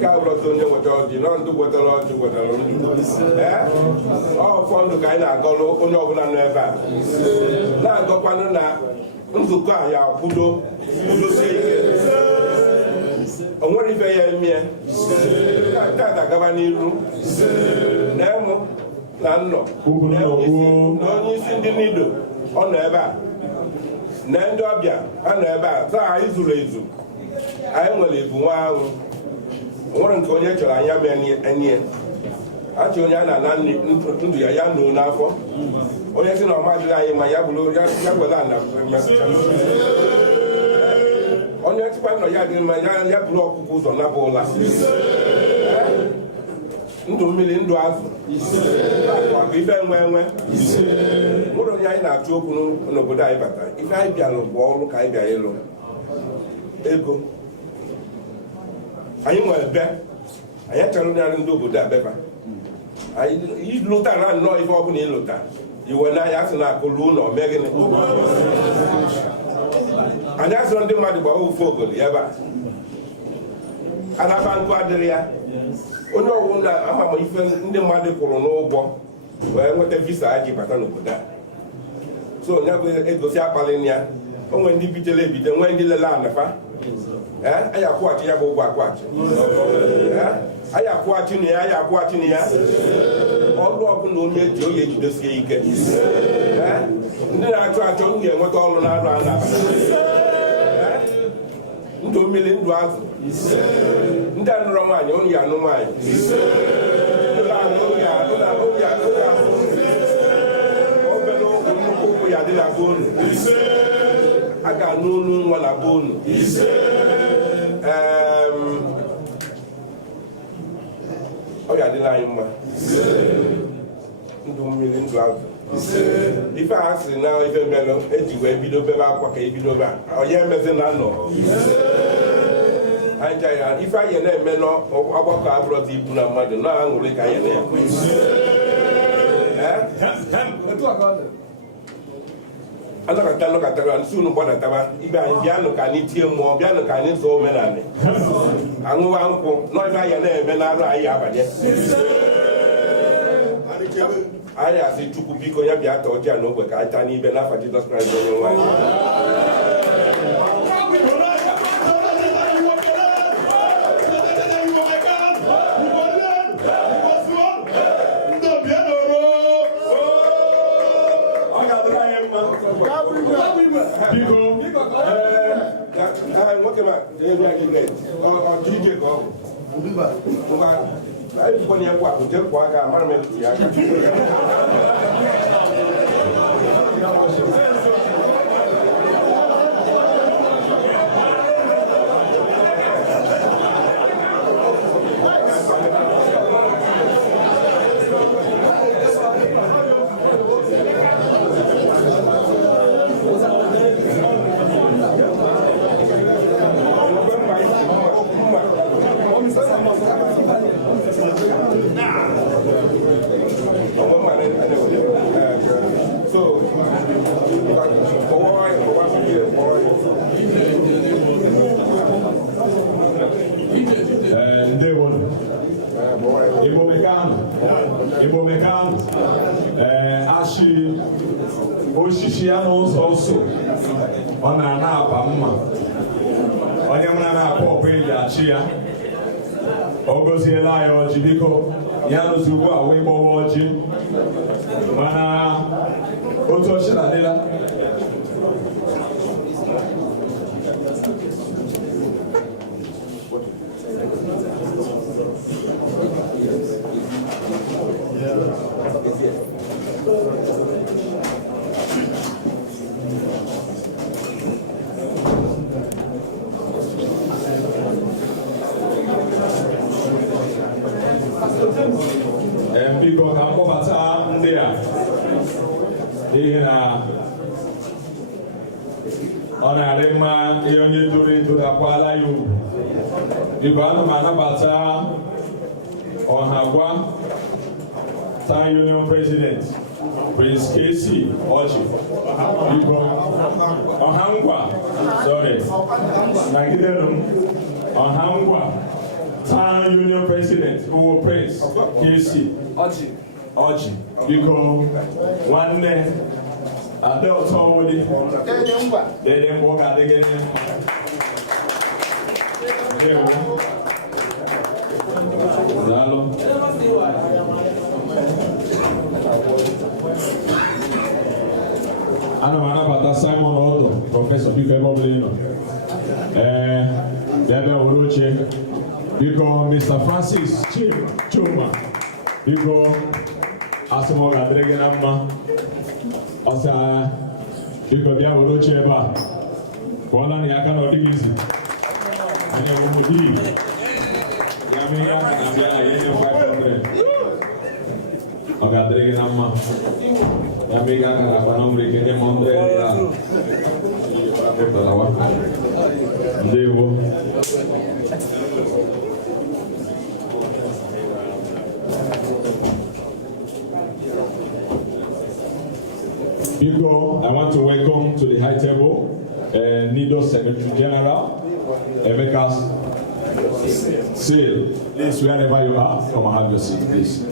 ka abụrọta onye wetara ọjị nọ ndị wetara ọjị wetara ndụ ọfọ ndụ ka anyị na-agọrụ onye ọbụla nọ ebe a na-agọkwanụ na nzukọ a ya kwudosie ike o nwere ibe ya emie ka gaba n'iru na-emụ na nnọ na onye isi ndị nido ọ nọ ebe a na ndị ọbịa ha nọ ebe a taa anyị zuru ezu anyị nwere ebu nwa ahụ nwere nke onye chọrọ anya mee enye achọ onye a na-ana ndụ ya ya noo n'afọ onye si na ọma adịghị anyị ma ya bụrụ ya gwere ana onye chịkwa nọ ya dị mma ya bụrụ ọkụkọ ụzọ naba ụla ndụ mmiri ndụ azụ akụ ife enwe nwere onye anyị na-achụ okwu n'obodo anyị bata ife anyị bịara bụ ọrụ ka anyị bịara ịlụ ego anyị nwere be anyị chọrọ narị ndị obodo abeba ịlụtara nnọọ ife ọbụla ịlụta iwe n'anya asị na akụ ruo ụlọ mee gịnị anyị asịrọ ndị mmadụ gbawa ofe obodo ebe a anaba nkụ adịrị ya onye ọwụ na amama ife ndị mmadụ kwụrụ n'ụgwọ wee nweta visa ha ji bata n'obodo a so onye bụ egosi akpalị ya o nwere ndị bitere ebido nwee ndị lele anafa anyị akwụghachi ya bụ ụgwọ akwụghachi anyị akwụghachi na ya anyị akwụghachi na ya ọrụ ọbụla onye ji oyi ejidosie ike ndị na-achụ achọ m ga-enweta ọrụ na-arụ a na-abata ndụ mmiri ndụ azụ ndị anụrụ nwaanyị onye ya anụ nwaanyị obere nnukwu ụkwụ ya dị na be unu a ga-anụ olu nwa na be unu ọ ga-adịla anyị mma ndụ mmiri ndụ azụ ife a sịrị na ife melụ eji wee bido bebe akwa ka ebido be onye emezi na nọ ife anyị na-eme n'ọgbakọ abụrọzi ibu na mmadụ na aṅụrị ka anyị na-ekwe anọkọtara nsi unu gbadataba ibe anyị bịanụ ka anyị tie mmụọ bịanụ ka anyị zụọ omenala aṅụwa nkwụ n'ife anyị na-eme n'arụ anyị abanye anyị asị Chukwu biko ya bịa taa ọjị a n'ogbe ka anyị taa n'ibe n'afa Jizọs Kraịst onye nwe anyị. Nwoke ma ebe anyị ije ka ọ bụ anyị bụkwa na ya kwa ụdị kwa aka amara m etu ya aka osisi ya n'ụzọ nsọ ọ na-ana apa mma onye mara na-akpọ ọkwa eji achị ya ọ gọziela anyị ọjị biko ya nụzi ugbu a wee gbawa ọjị mana otu ọchịra adịla biko ka mkpọbata ndị a n'ihi na ọ na-adị mma ihe onye toro eto ga-akwala ya ugwu. Biko ana m anabata Ọhagwa Town Union President Prince KC Ọjị. Biko Ọhangwa nagidenu Ọhangwa Town Union President bụ Prince KC Ọjị. Biko nwanne Ade ọtọ wodi dede mgbe ọ ga-adịgịrị daalụ. Ana m anabata Simon Ọdụ prọfesọ biko ebe ọbụla ị nọ bịa bịa were oche. Biko Mr. Francis Chuma biko asị m ọ ga-adịrị gị na mma ọsị biko bịa were oche ebe a pụọ na ya aka na ọ dịghị izu Anya umudi. Yami ya nabia na yeye 500. Ogadrege namma. Yami ga kara panamri kene monde ya. Betalawa. Ndewo. People, I want to welcome to the high table NIDO Secretary General, Emeka Seal. Please, wherever you are, come and have your seat, please.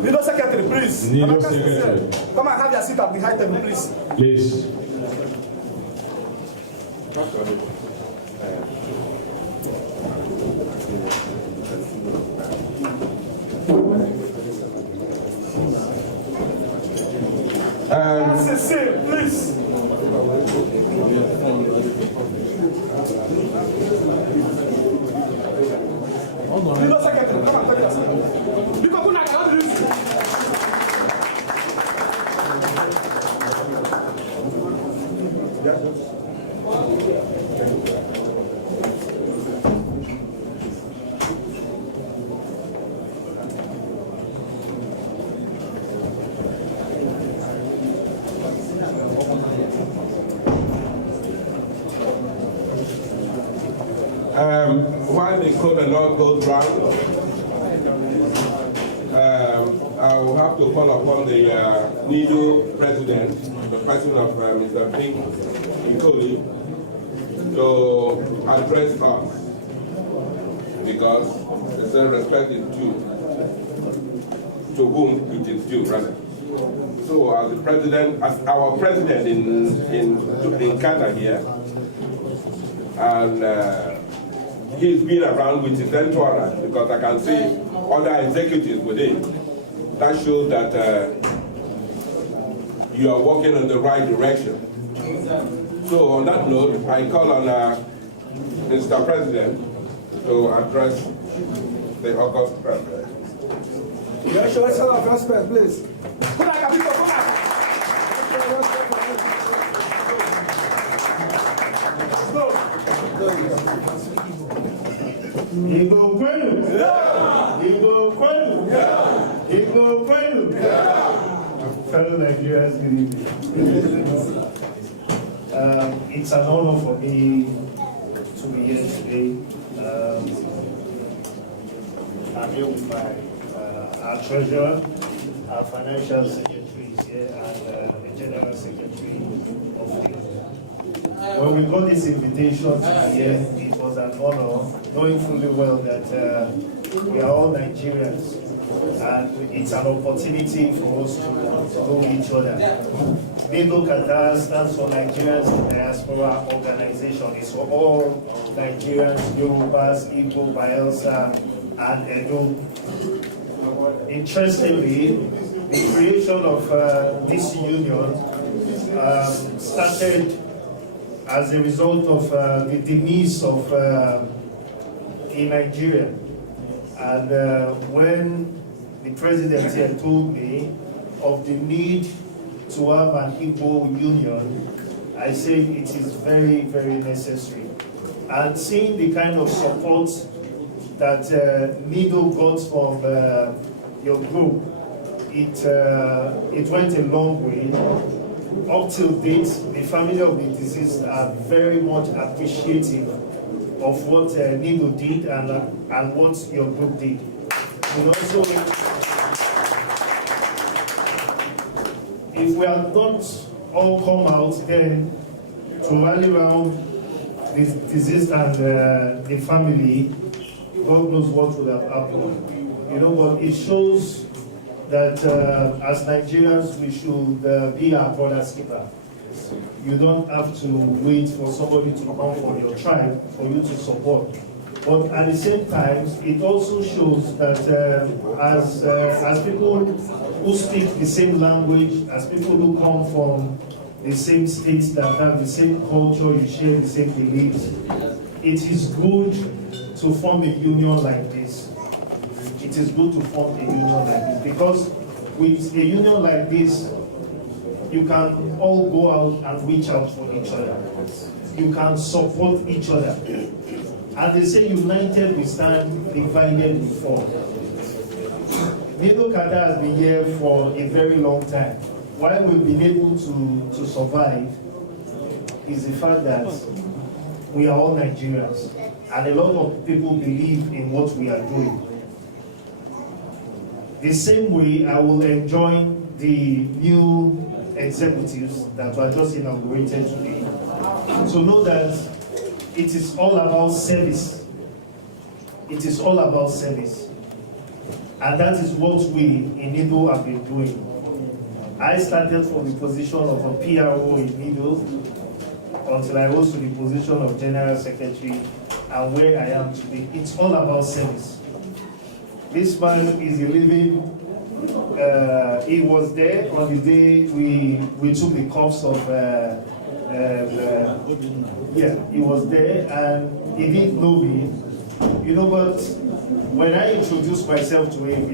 NIDO Secretary, please. NIDO Secretary. Come and have your seat at the high table, please. Please. Please. NIDO Secretary, come and take your seat. Because kuna cannot do this. While the code and all goes round, I will have to call upon the NIDO president, the person of Mr. Pink Nkoli, to address us, because the same respect is due to whom it is due, rather. So, as the president, as our president in Qatar here, and he's been around with his entourage, because I can see other executives with him. That shows that you are walking in the right direction. So on that note, I call on Mr. President to address the August president. Yes, show us our respect, please. Come back, people, come back. Igbo kwenu! Igbo kwenu! Igbo kwenu! Fellow Nigerians, good evening. It's an honor for me to be here today. I'm here with our treasurer, our financial secretary is here, and the general secretary of the. When we got this invitation to be here, it was an honor, knowing fully well that we are all Nigerians, and it's an opportunity for us to know each other. NIDO Qatar stands for Nigerians in Diaspora Organization. It's for all Nigerians, Yorubas, Igbo, Bayelsa, and Edo. Interestingly, the creation of this union started as a result of the demise of in Nigeria. And when the president here told me of the need to have an Igbo union, I said it is very, very necessary. And seeing the kind of support that NIDO got from your group, it went a long way. Up till date, the family of the deceased are very much appreciative of what NIDO did and what your group did. And also, if we had not all come out then to rally around the deceased and the family, God knows what would have happened. You know what? It shows that as Nigerians, we should be our brother's keeper. You don't have to wait for somebody to come from your tribe for you to support. But at the same time, it also shows that as people who speak the same language, as people who come from the same states that have the same culture, you share the same beliefs, it is good to form a union like this. It is good to form a union like this, because with a union like this, you can all go out and reach out for each other. You can support each other. And they say united we stand, divided we fall. Nido Qatar has been here for a very long time. Why we've been able to survive is the fact that we are all Nigerians. And a lot of people believe in what we are doing. The same way I will enjoin the new executives that were just inaugurated today. So know that it is all about service. It is all about service. And that is what we in Nido have been doing. I started from the position of a PRO in Nido until I rose to the position of General Secretary and where I am today. It's all about service. This man is a living, he was there on the day we took the cups of, he was there and he didn't know me. You know, but when I introduced myself to him,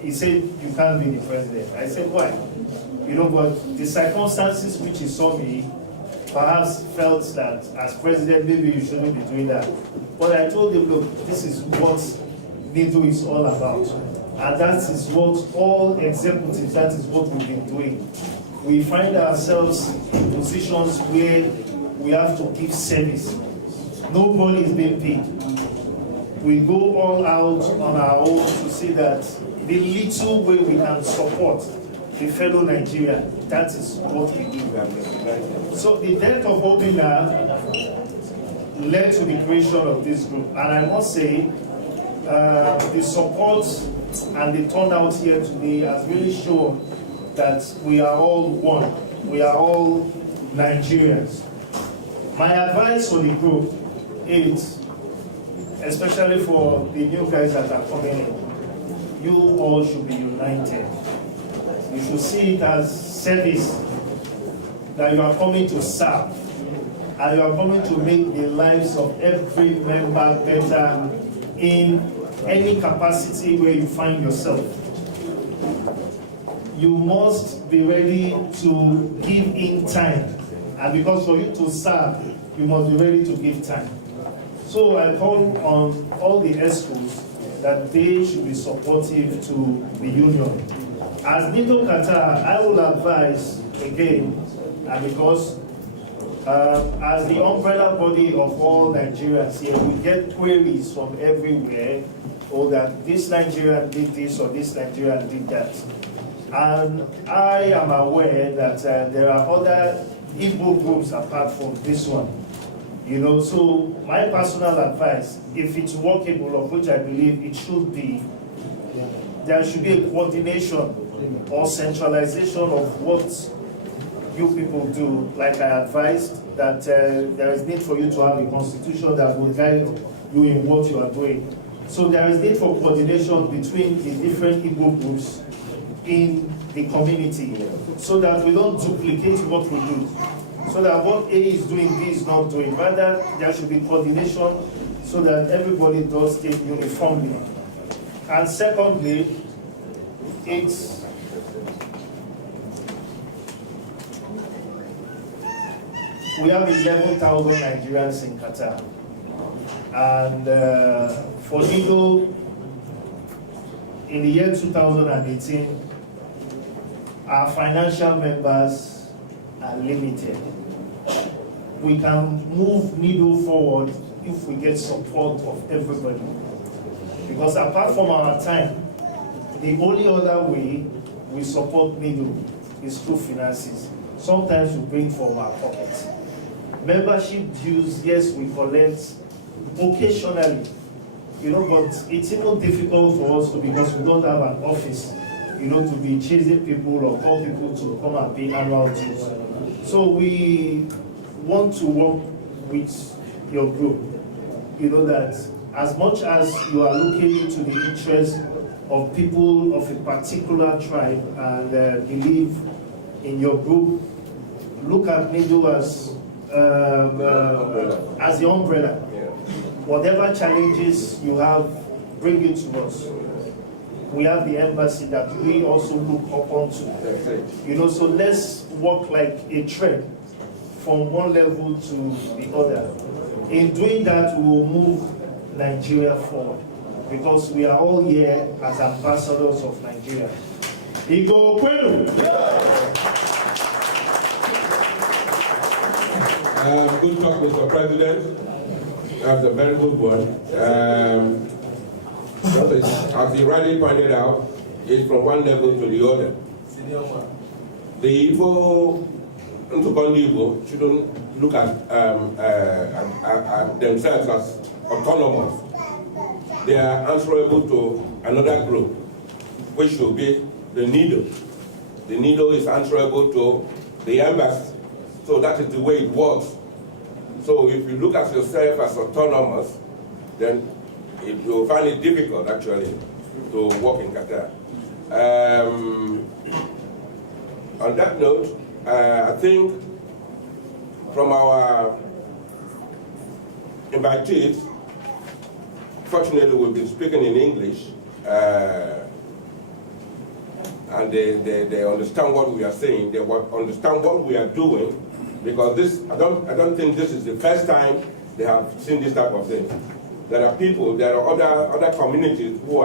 he said, you can't be the president. I said, why? You know, but the circumstances which he saw me, perhaps felt that as president, maybe you shouldn't be doing that. But I told him, look, this is what Nido is all about. And that is what all executives, that is what we've been doing. We find ourselves in positions where we have to give service. Nobody is being paid. We go all out on our own to see that the little way we can support the fellow Nigerian, that is what we do. So the death of Obinna led to the creation of this group. And I must say, the support and the turnout here today has really shown that we are all one. We are all Nigerians. My advice for the group is, especially for the new guys that are coming in, you all should be united. You should see it as service, that you are coming to serve, and you are coming to make the lives of every member better in any capacity where you find yourself. You must be ready to give in time, and because for you to serve, you must be ready to give time. So I call on all the ESCOs that they should be supportive to the union. As Nido Qatar, I will advise again, and because as the umbrella body of all Nigerians here, we get queries from everywhere, or that this Nigerian did this or this Nigerian did that. And I am aware that there are other Igbo groups apart from this one. You know, so my personal advice, if it's workable, of which I believe it should be, there should be a coordination or centralization of what you people do. Like I advised, that there is need for you to have a constitution that will guide you in what you are doing. So there is need for coordination between the different Igbo groups in the community, so that we don't duplicate what we do. So that what A is doing, B is not doing. Rather, there should be coordination so that everybody does it uniformly. And secondly, we have 11,000 Nigerians in Qatar. And for Nido, in the year 2018, our financial members are limited. We can move Nido forward if we get support of everybody. Because apart from our time, the only other way we support Nido is through finances. Sometimes we bring from our pockets. Membership dues, yes, we collect occasionally, you know, but it's even difficult for us to, because we don't have an office, you know, to be chasing people or call people to come and pay annual dues. So we want to work with your group, you know, that as much as you are looking into the interest of people of a particular tribe and believe in your group, look at Nido as the umbrella. Whatever challenges you have, bring it to us. We have the embassy that we also look upon to. You know, so let's work like a thread from one level to the other. In doing that, we will move Nigeria forward, because we are all here as ambassadors of Nigeria. Igbo Kwenu. Good talk, Mr. President. That's a very good one. As you rightly pointed out, it's from one level to the other. The Igbo, Igbo shouldn't look at themselves as autonomous. They are answerable to another group, which should be the NIDO. The NIDO is answerable to the embassy. So that is the way it works. So if you look at yourself as autonomous, then you'll find it difficult, actually, to work in Qatar. On that note, I think from our invitees, fortunately we've been speaking in English, and they understand what we are saying, they understand what we are doing, because this, I don't think this is the first time they have seen this type of thing. There are people, there are other communities who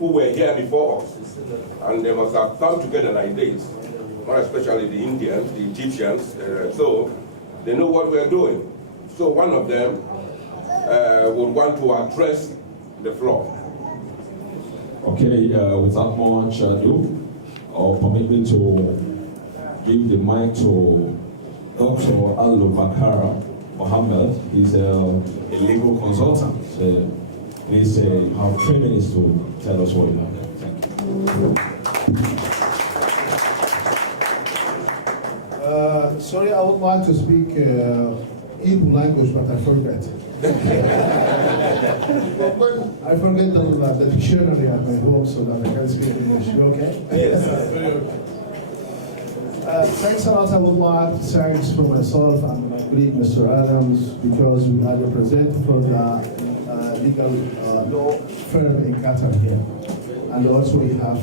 were here before us, and they must have come together like this, more especially the Indians, the Egyptians, so they know what we are doing. So one of them would want to address the floor. Okay, without much ado, permit me to give the mic to Dr. Al-Bakara Mohammed. He's a legal consultant. Please have 3 minutes to tell us what you have. Thank you. Sorry, I would like to speak Igbo language, but I forget. I forget the dictionary at my home so that I can speak English. You okay? Yes. Thanks a lot. I would like to thank for myself and my colleague, Mr. Adams, because we are represented for the legal law firm in Qatar here. And also we have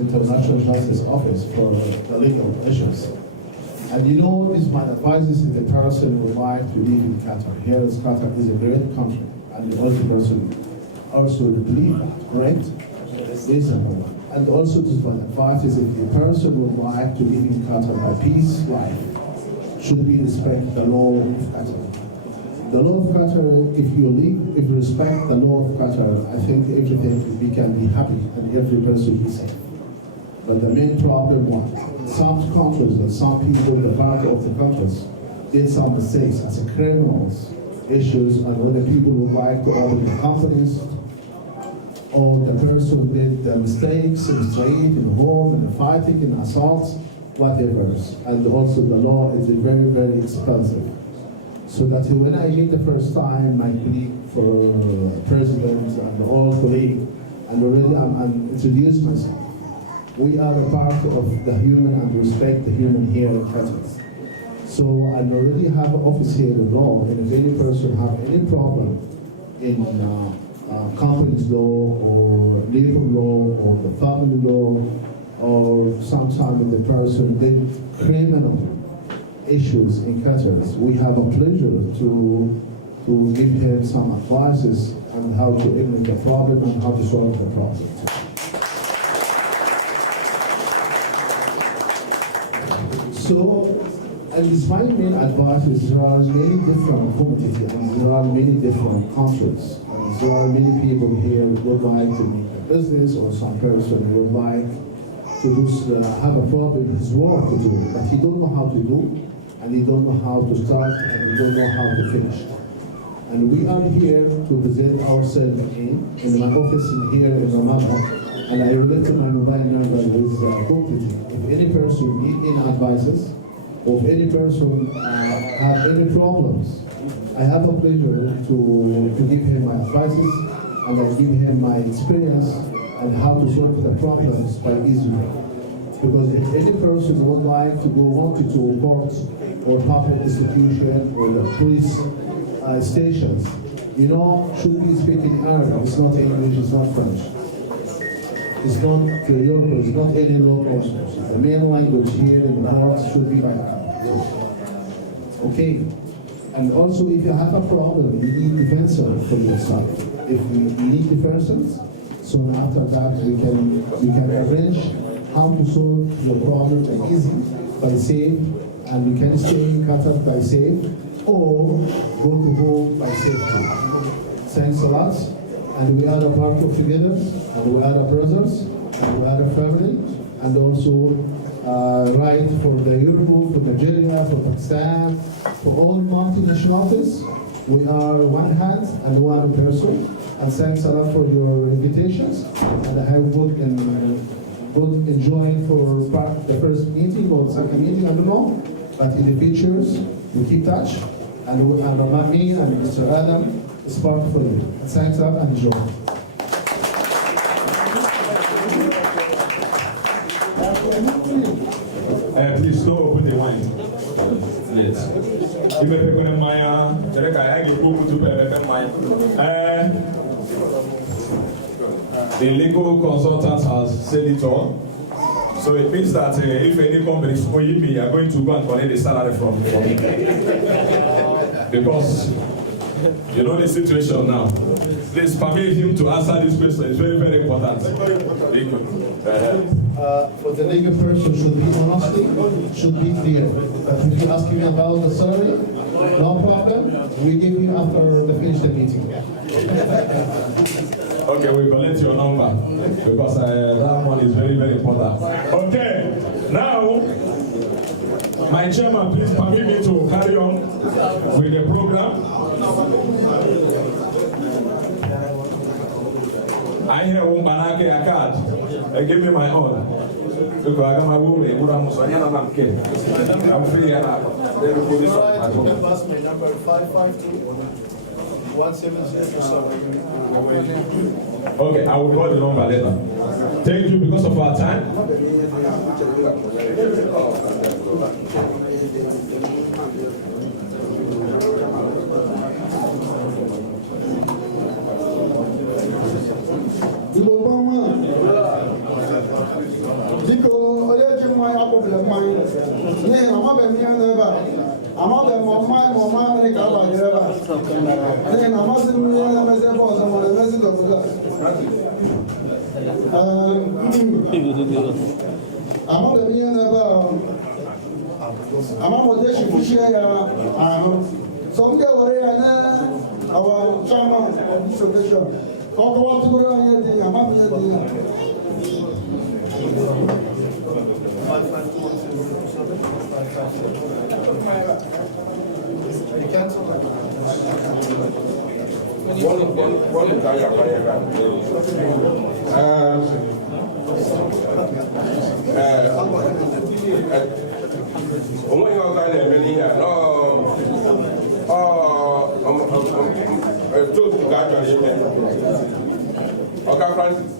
International Justice Office for the legal issues. And you know, this my advice if the person would like to live in Qatar. Here is Qatar is a great country, and the other person also believe that, correct? Reasonable. And also this my advice is if the person would like to live in Qatar by peace life, should be respect the law of Qatar. The law of Qatar, if you respect the law of Qatar, I think everything we can be happy and every person will be safe. But the main problem was some countries and some people, the part of the countries, did some mistakes as a criminals issues, and when the people would like to open the companies, or the person did the mistakes in the street, in the home, in the fighting, in assaults, whatever. And also the law is very, very expensive. So that when I meet the first time my colleague for president and all colleagues, and already I'm introduced myself. We are a part of the human and respect the human here in Qatar. So I already have an office here in law, and if any person have any problem in company's law or labor law or the family law, or sometimes the person did criminal issues in Qatar, we have a pleasure to give him some advices on how to eliminate the problem and how to solve the problem. So, and this my main advice is there are many different communities and there are many different countries. And there are many people here who would like to make a business, or some person would like to have a problem in his work to do, but he don't know how to do, and he don't know how to start, and he don't know how to finish. And we are here to present ourselves in my office here in Ramadan. And I relate to my mobile number with company. If any person need any advices, or if any person have any problems, I have a pleasure to give him my advices, and I give him my experience and how to solve the problems by easily. Because if any person would like to go wanted to court or public institution or the police stations, you know, should be speaking Arabic. It's not English, it's not French. It's not Europe, it's not any local. The main language here in the north should be by Arabic. Okay. And also, if you have a problem, you need defensor for yourself. If you need defensors, soon after that we can arrange how to solve your problem easy by safe, and you can stay in Qatar by safe, or go to home by safety. Thanks a lot, and we are a part of together, and we are a brothers, and we are a family, and also right for the Europe, for Nigeria, for Pakistan, for all multinationalities. We are one hand and one person. And thanks a lot for your invitations. And I have good enjoying for the first meeting or second meeting, I don't know. But in the futures, we keep touch. And me and Mr. Adam is part for you. And thanks a lot and enjoy. Please don't open the wine. Yes. You may pick on Maya. The legal consultant has said it all. So it means that if any company is owing me, you are going to go and collect the salary from me. Because you know the situation now. Please permit him to answer this question. It's very, very important. For the legal person should be honestly, should be clear. But if you ask me about the salary, no problem. We give you after the finish the meeting. Okay, we collect your number because that one is very, very important. Okay, now, my chairman, please permit me to carry on with the program. I hear Umbanake a card. Give me my own. Because I got my woman, I'm kidding. I'm free and I'm Pass my number 552-170. Okay, I will call the number later. Thank you because of our time. our chairman of this occasion. Talk about Oga Francis,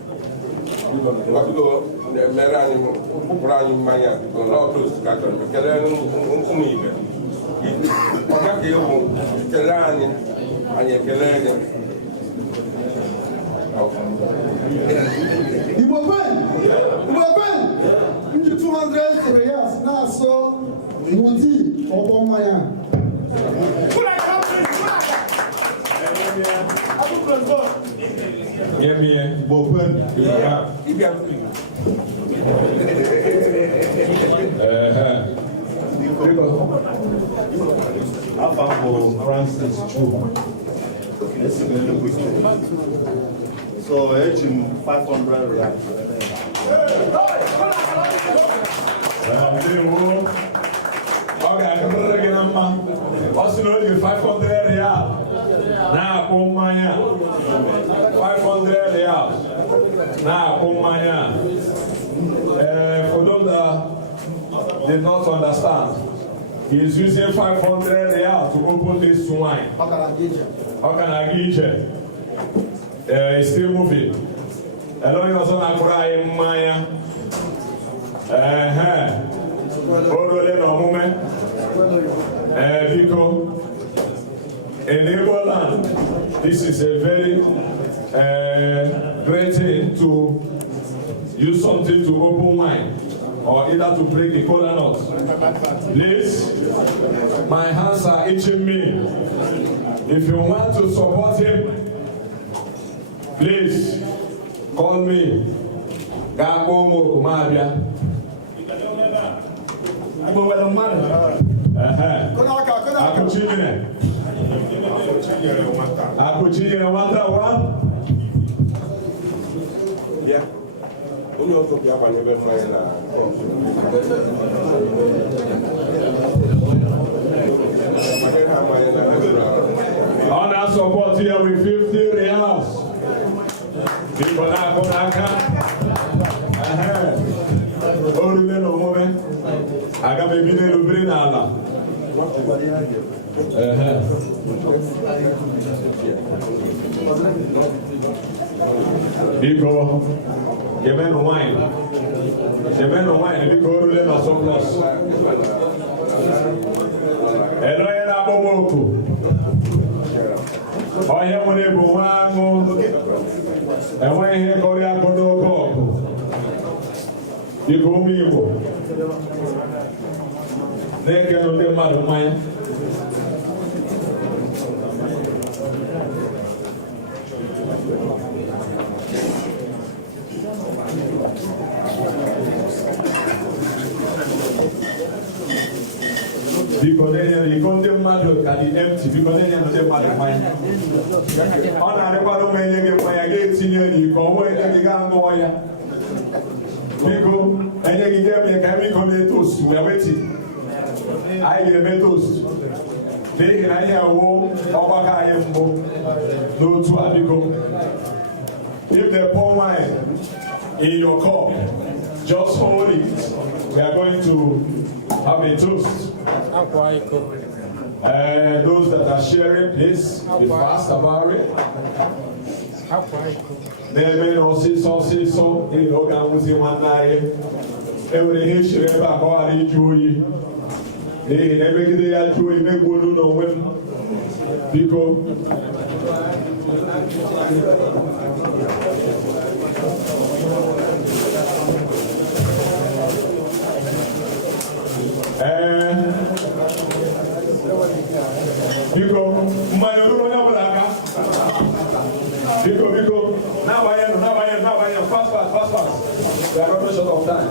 wakigo mere anyị ụkpụrụ anyị mmanya n'ọtụtụ katọlik kelee ụmụ ibe ọga ka ewu kelee anyị ekele gị Igbo pen nji 200 riyals na-asọ n'ụdị ọgbọ mmanya. Give me a bopen. Francis Chu. So I age him 500 reais. Okay, I'm going to get a man. Also, you 500 real. Now, come on, 500 reals. Now, come on, for those that did not understand, he is using 500 reals to open this wine. How can I get it? It's still moving. Hello, you're on a cry, Maya. Orole no moment. Because in Igbo land, this is a very great thing to use something to open wine. or either to break the kola nut. Please, my hands are itching me. If you want to support him, please call me. Gabomo Kumabia. Yeah. Only also be up and never mind. Honor support here with 50 reals. People are going to come. No woman. I got a video to bring Allah. Because the men wine. The men wine, because you let us surplus. Hello, Ella Boboku. Oh, yeah, when you go on, and when you go there, go to you go me. They can do the matter, mine. Because then you come to matter at the empty, because then you know the matter, mine. On a record, when you get my gate, you go away, and you can't go away. Because, and then you get me a chemical toast, we are waiting. I get a toast. They can I hear a wall, or I am no to Abico. If they pour wine in your cup, just hold it. We are going to have a toast. Those that are sharing, please be fast about it. They may not see so, they don't see one night. Every history ever called it Joey. They never get their Joey, make one know when people. Because my now I am fast, we are running short of time.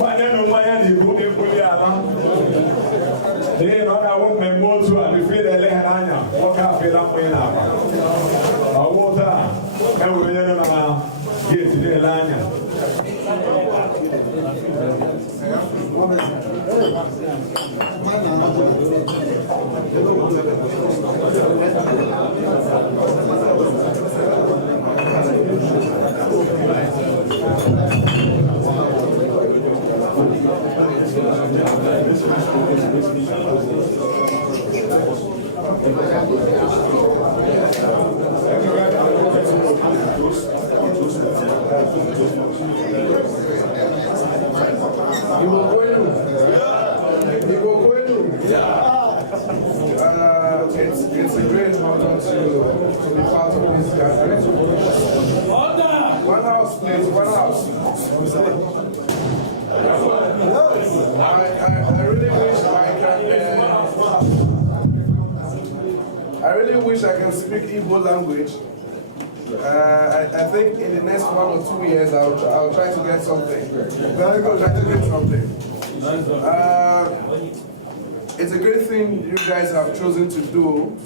My name is Maya, the good they know that won't make more to and feel the Lehananya. What can I feel up with now? Water, and we're going to get to the Lanya. It's a great honor to be part of this gathering. One house, please, one house. I really wish I can speak Igbo language. I think in the next 1 or 2 years I'll try to get something. It's a great thing you guys have chosen to do.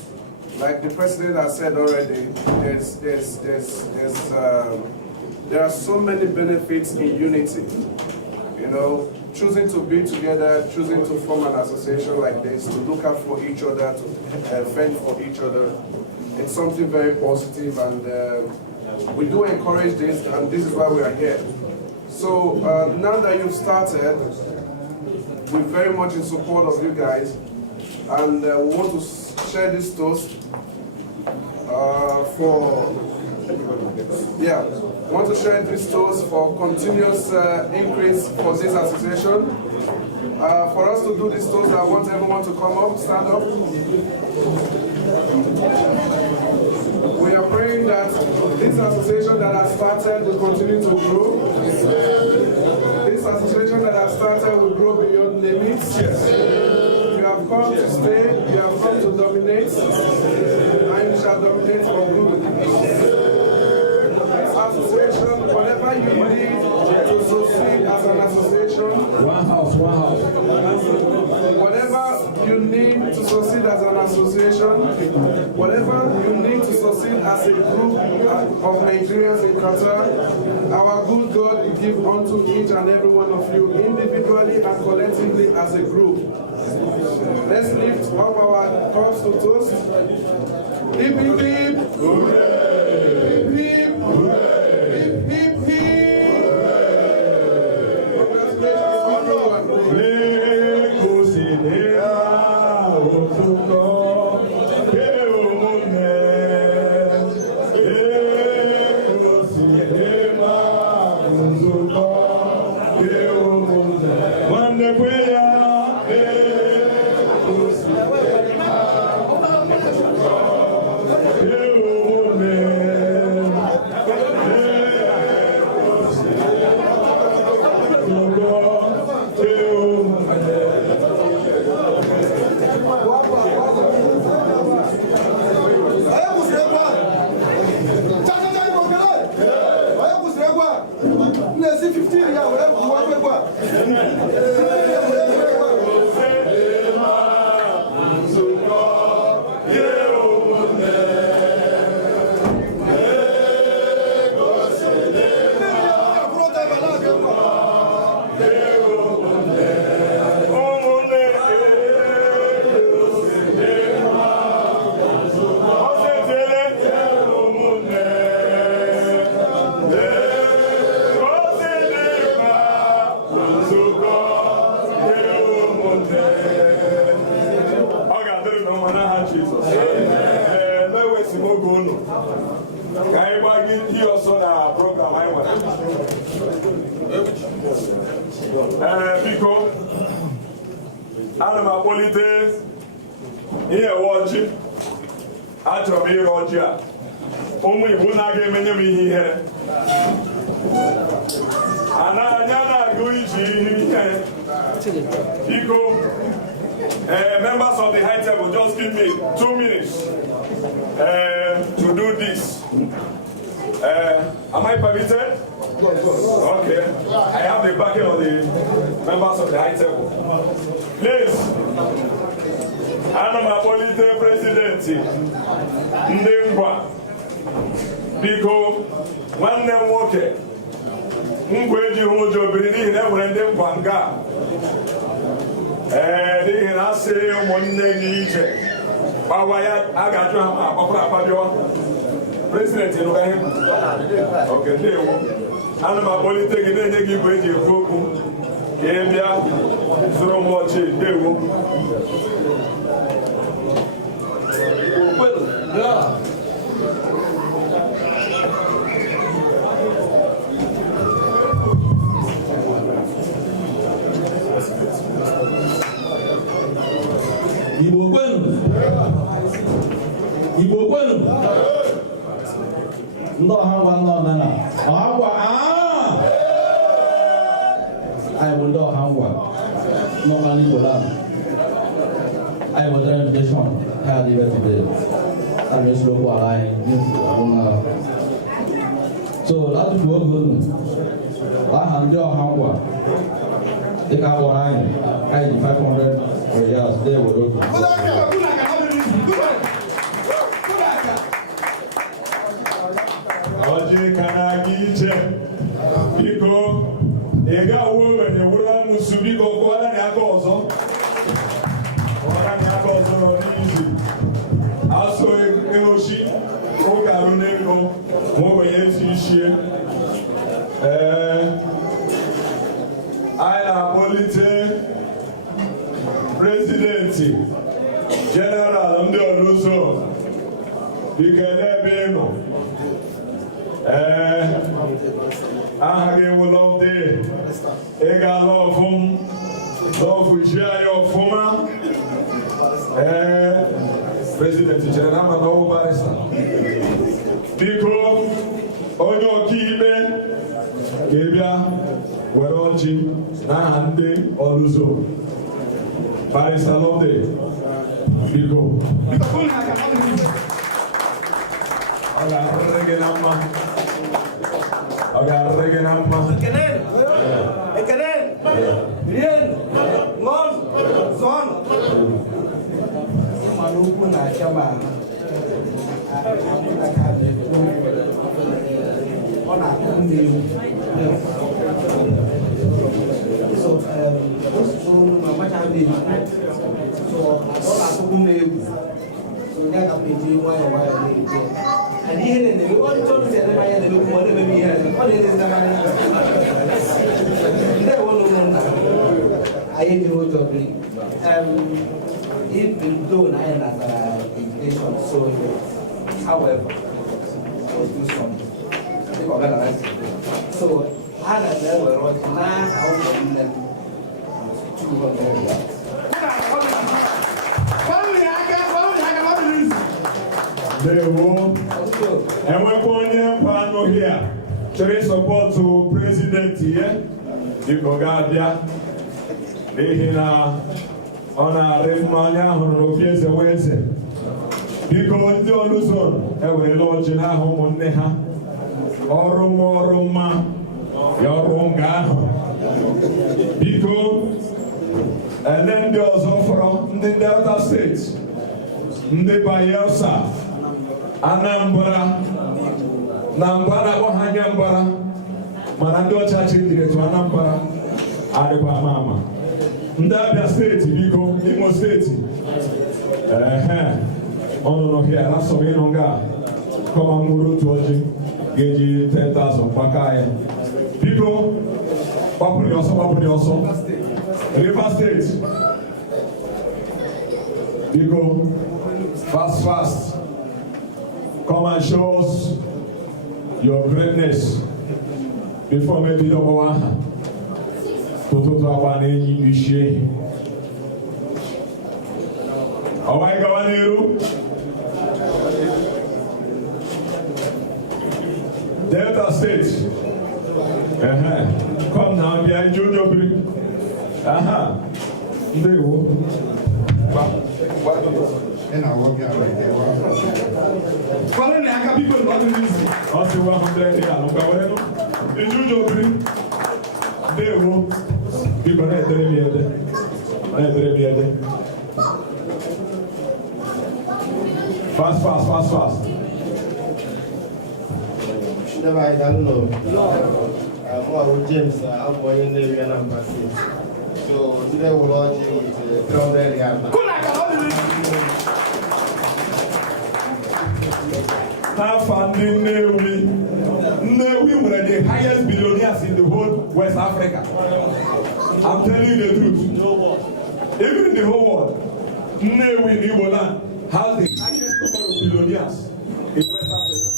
Like the president has said already, there are so many benefits in unity. You know, choosing to be together, choosing to form an association like this, to look out for each other, to fend for each other. It's something very positive, and we do encourage this, and this is why we are here. So now that you've started, we're very much in support of you guys, and we want to share this toast we want to share this toast for continuous increase for this association. For us to do this toast, I want everyone to come up, stand up. We are praying that this association that has started will continue to grow. This association that has started will grow beyond limits. You have come to stay, you have come to dominate, and you shall dominate for good. This association, whatever you need to succeed as an association, One house. whatever you need to succeed as an association, whatever you need to succeed as a group of Nigerians in Qatar, our good God will give unto each and every one of you individually and collectively as a group. Let's lift up our cups to toast. Hip, hip, hip. Hooray! Hip, hip. Hooray! Hip, hip, hip. Congratulations, everyone. Biko, ana m akpọlite ihe ọjị, achọrọ m ihe ọjị a, ụmụ Igbo na-aga emenye m ihe ihere. Anya na-agụ iji ihe. Biko, members of the high table, just give me 2 minutes to do this. Am I permitted? Okay. I have the backing of the members of the high table. Please, ana m akpọlite presidenti ndị ngwa. Biko, nwanne m nwoke, ngwa ejighị ụjọ biri n'ihi na enwere ndị ngwa nga. N'ihi na asị ụmụnne gị ije gbawa ya, a ga-ajụ ha ma akpọpụrụ akpabịwa. President Ibrahim, okay, ndewo. Ana m akpọlite gị na-enye gị igwe eji ekwu okwu ka ị bịa zụrụ m ọchị. Ndewo. Igbo kwenu. Igbo kwenu. Ndị ọha ngwa ndị omenala. Ọha ngwa anyị bụ ndị ọha ngwa n'ọkala Igbo land. Anyị nwetara invitation ha dị ebe today. Anyị esoro okwu ala anyị n'efu ahụmahụ. So atụfu oge unu aha ndị ọha ngwa dịka akpọrọ anyị dị 500 riyals dị ewere otu. Ọjị ka na-aga ije. Biko, ị ga-awụ ogbenye wụrụ amụsụ. Biko, kụwara na aka ọzọ. Kụwara na aka ọzọ nọ n'izu. Asụ eoshi, ụka arụ n'ego, ma ogbenye ezi ishie. Anyị na-akpọlite prezidenti jeneral ndị ọlụzo. Biko, n'ebe ị nọ. Aha gị wụ Loveday. Ị ga-ala ọfụm, lọfụchi anyị ọfụma. President chere na ama na ọ barista. Biko onye ọkaikpe ga-ebịa were ọjị n'aha ndị ọlụzo. Barista Loveday. Biko. Ọ ga-arịrị gị na mma. Ọ ga-arịrị gị na mma. Ekene, rien, ngon, zon. Maluku na chama. Ona kundi. So, mama chandi. So, ona kundi. So, nya kapiti waya. And here in the one told me that I had to look more than me. What is the man? I ain't know to bring. It will do an iron as education, so however, I will do some. So, I had never wrote 9 hours 200. And we're going here. Showing support to President here. Biko Gadia. Lehina on a Remania on Ofiese Wednesday. Biko ndị Oluzon ewere ọjị n'ahụ ụmụnne ha. Ọrụ mma ya ọrụ nga ahụ. Biko ene ndị ọzọ fọrọ ndị Delta State, ndị Bayelsa, Anambra, na mbara ha anya mbara mana ndị ọchịchị diretu Anambra adịkwa ama. Ndị Abia steeti biko, Imo steeti ọnụnụ hịa asọrọ ịnụ nga kọma mkpụrụ otu ọjị ga-eji 10,000 gbaka ya. Biko gbapụrụ ya ọsọ. Rivers steeti biko fast come and show us your greatness before maybe the one to abana enyi ishe. Awai Gawaniru Delta State. Come now behind Junior Bri. There you And I work out right there. Following the people not in this. Also 100 here. No Gawareno. The Junior Bri. There you people are there. Fast. Never, I don't know. I'm James. I'm born in the Vienna Embassy. So today we're launching with the crowded area. Now funding Nnewi were the highest billionaires in the whole West Africa. I'm telling you the truth. Even in the whole world, Nnewi in Igbo land has the highest number of billionaires in West Africa.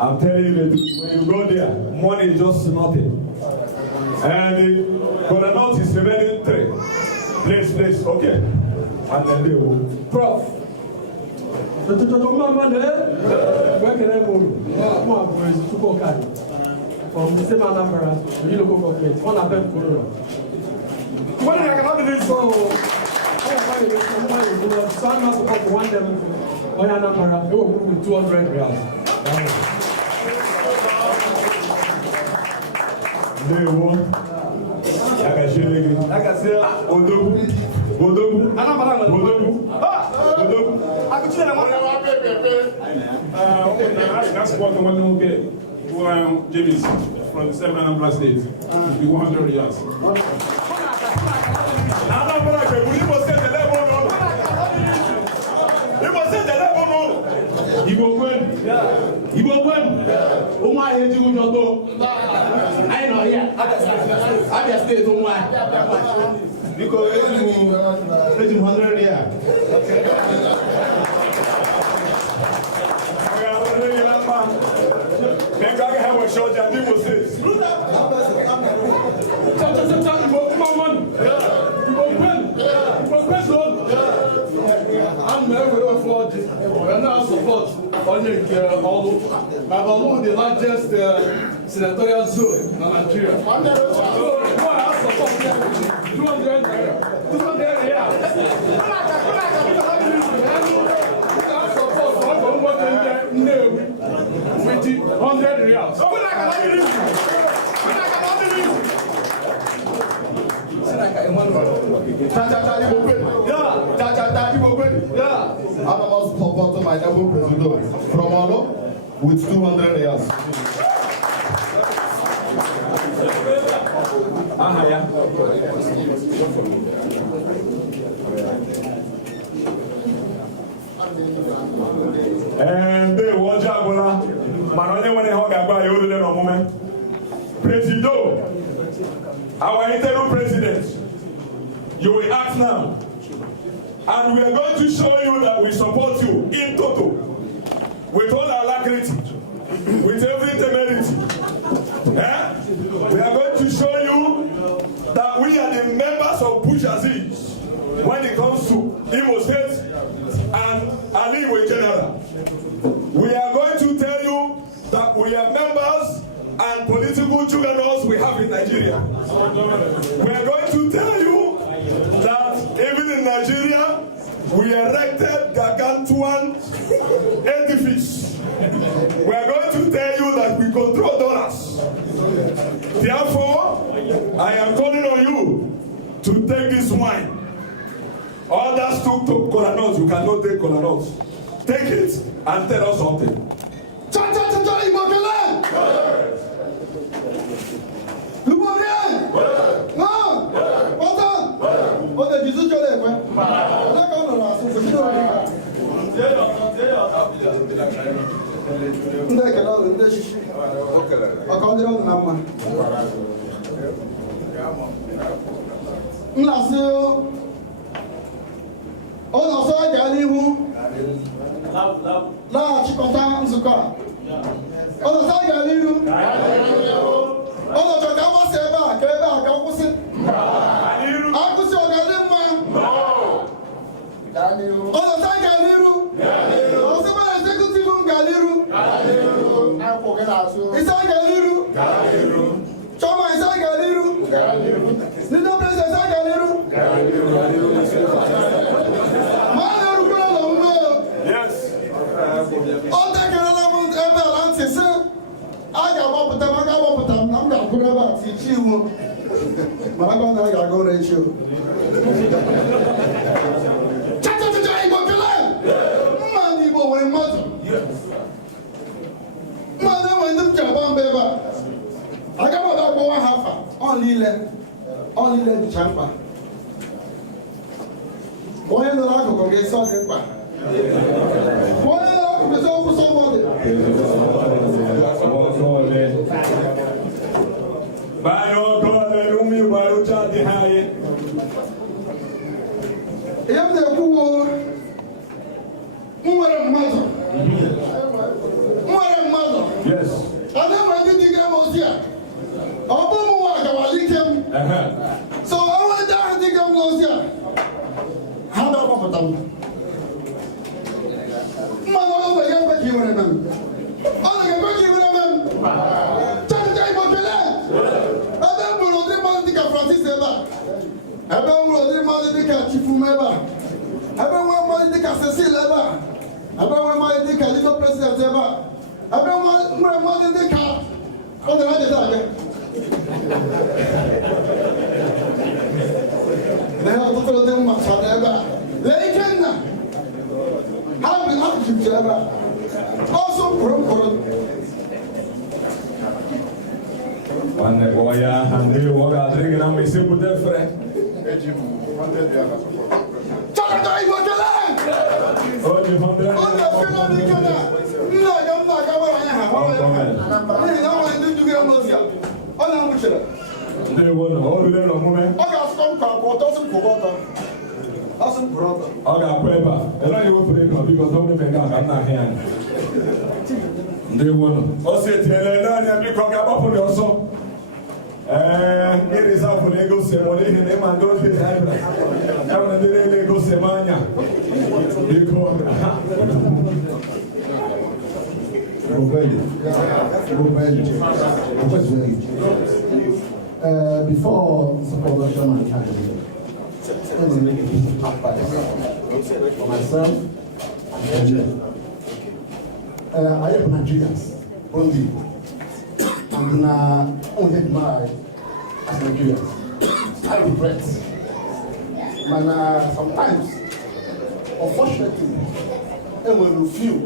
I'm telling you the truth. When you go there, money is just nothing. And the Kodanot is remaining 3. Place, okay. And then they will. Prof. Where can I go? From the same Anambra, the local government, on a pen corner. When I cannot do this, so I must support one level on Anambra, they will move with 200 reals. They will. That's what the one who get James from the same Anambra State. The 100 years. Igbo Gwen. Ụmụ ahịa eji ụjọ too. Anyị nọ here. Abia State ụmụ ahịa. Biko eji 100 here. Make I have a shot at Igbo State. Igbo Gwen. I'm very flood. We're now support only all the largest senatorial zone in Nigeria. So, I support 200 naira. 200 naira. I support what with 100 reals. I'm about to support my double president from Olo with 200 reals. They watch out, Manonia when they hug about you, little moment. President, our interim president, you will act now. And we are going to show you that we support you in total, with all our alacrity, with every temerity. We are going to show you that we are the members of Bush Aziz when it comes to Imo State and Aliwo in general. We are going to tell you that we are members and political juggernauts we have in Nigeria. We are going to tell you that even in Nigeria, we erected gargantuan edifice. We are going to tell you that we control dollars. Therefore, I am calling on you to take this wine. Others took kola nuts. You cannot take kola nuts. Take it and tell us something. Before the production and candidate, let me make a piece of advice for myself and Nigeria. I am Nigerians only, and only admire as Nigerians. I regret, and sometimes, unfortunately, and when we feel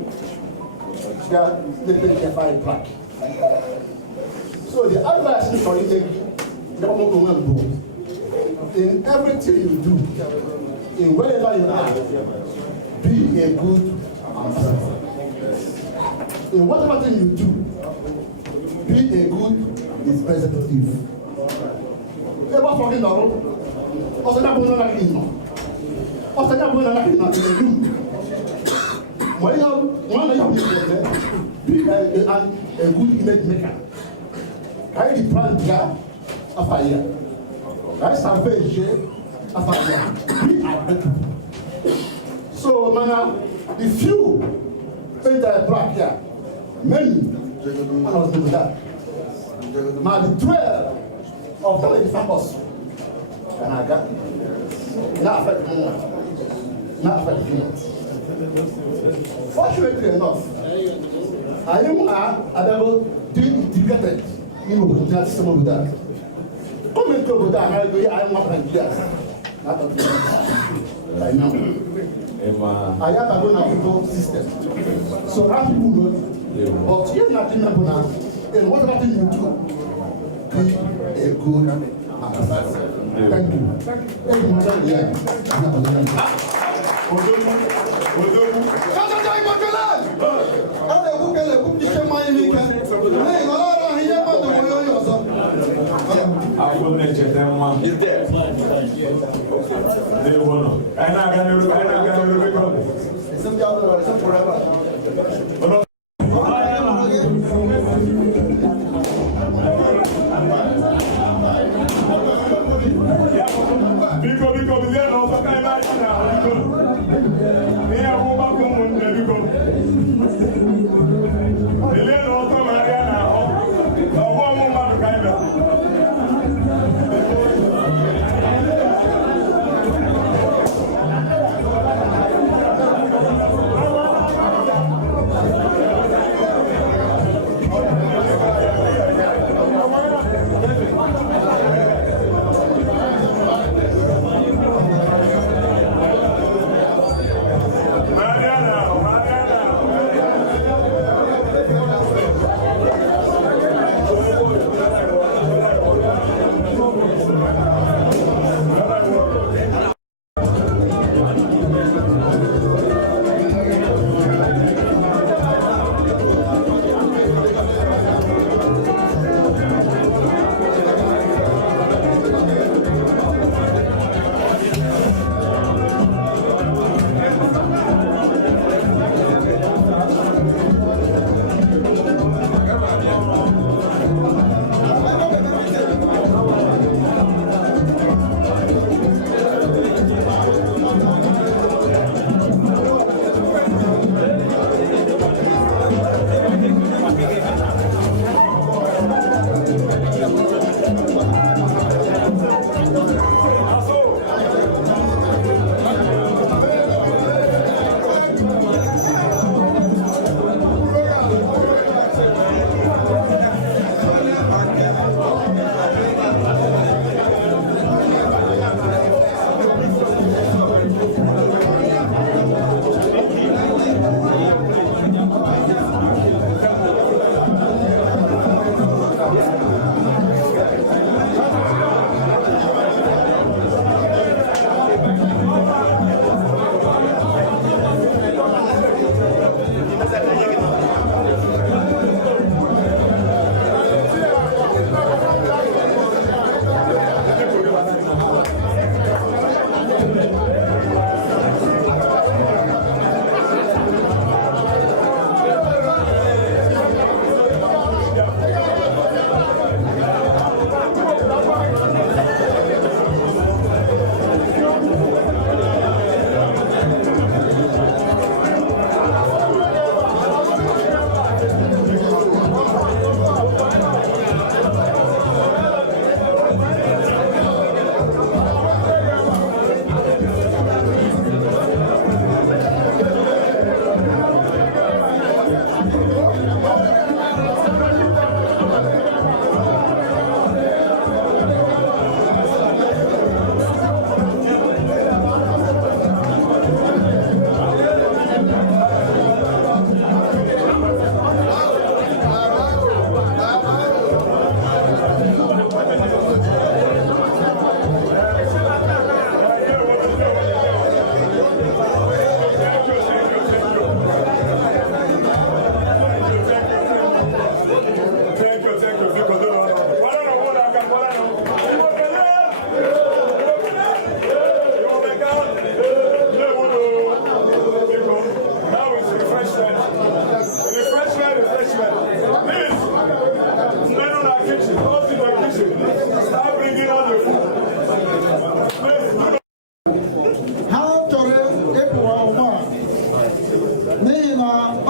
that they take a fire black. So the advice is for you in everything you do, in wherever you are, be a good ambassador. In whatever thing you do, be a good representative. Ever talking about also that one like him. Also that one like him in the room. When you be a good image maker. I the plan here after year. I salvage after year. So, man, the few paint a black here, many, and I was doing that. Now, the 12 of the lady campus, and I got not affect me, not affect me. Fortunately enough, I am dedicated. You know, that's some of that. Come and talk about that. I am not Nigerians. Not of I know. I have a good system. So how people know, but you're not remember now, and whatever thing you do, be a good ambassador. Thank you. Thank He's dead. They won. And I got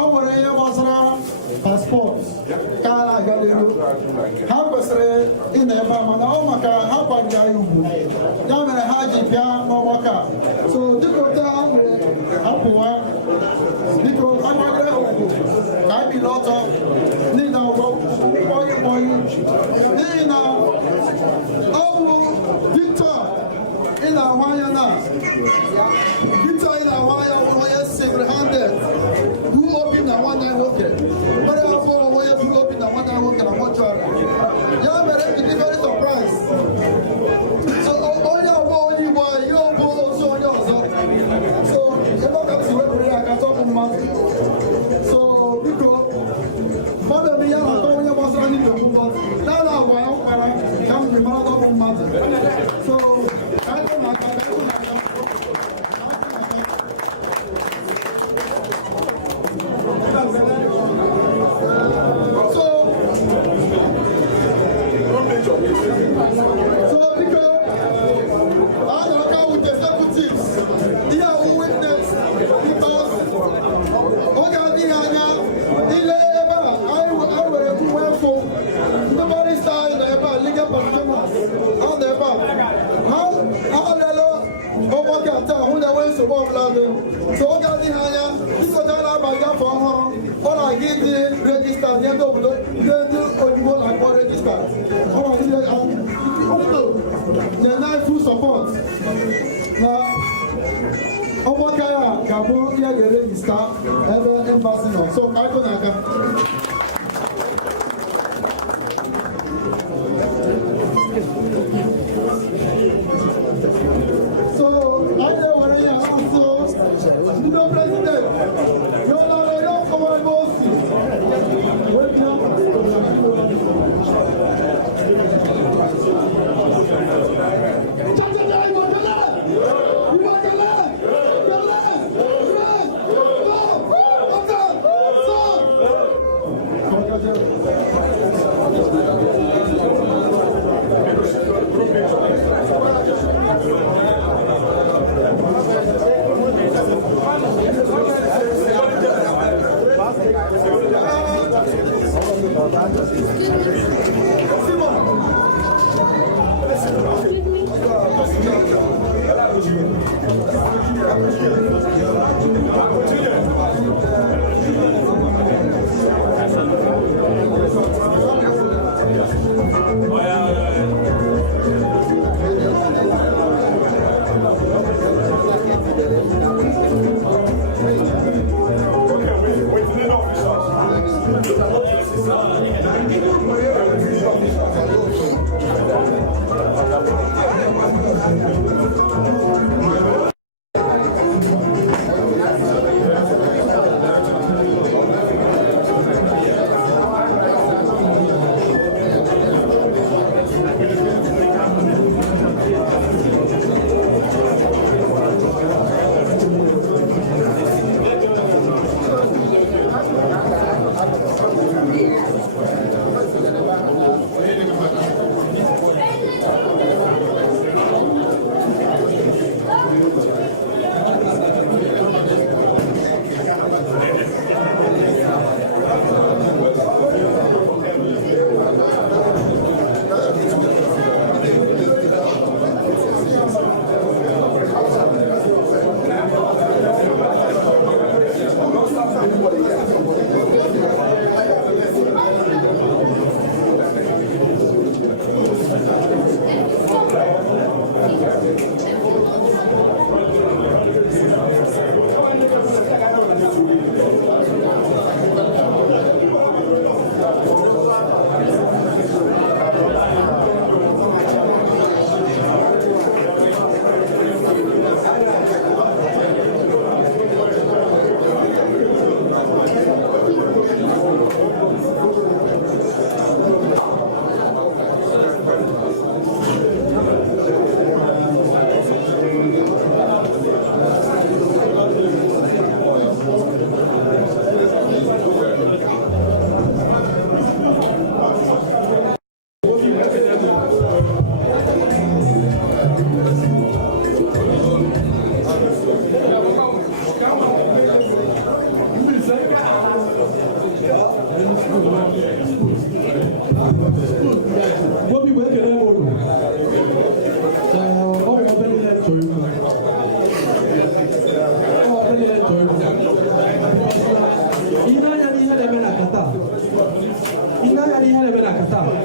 ọ nwere ihe gbasara paspọtụ ka a na-aga n'elu ha kwesịrị ịnọ ebe a mana ọ maka ha kwagara ya ugwu ya mere ha ji bịa n'ọgbakọ a so dịka ote ha nwere ha pụwa biko ha gbagara ya ugwu ka anyị bili ọtọ n'ihi na kpọyị n'ihi na ọ bụ Victor ị na-ahụ anya na Victor ị na-ahụ anya bụ onye single-handed du obi na nwanne nwoke nwere afọ onye du obi na nwanne nwoke na mọchụarị ya mere ndị very surprise so onye abụọ onye Igbo anyị ihe ọbụ ozu onye ọzọ so ebe ọ ka si wepụrụ ya aka tọpụ mmadụ so biko mmadụ eme ihe na-atọ onye gbasara ndị Igbo mmadụ na-ala agwa ya ụkpara ka m ji mara tọpụ mmadụ so ka anyị na-aka ka anyị na-aka So because I don't come with executives, they are witness because nobody started the legal performance on the above. How over Qatar, who they went to work London. So what the higher, this was all about that for her. All I get the register, the end of the like what register. All I did, the night full support. Now, over Kaya, Gabo, here the register, ever embassy. So I can. So, I know where I am. So, no president, no, come on, boss.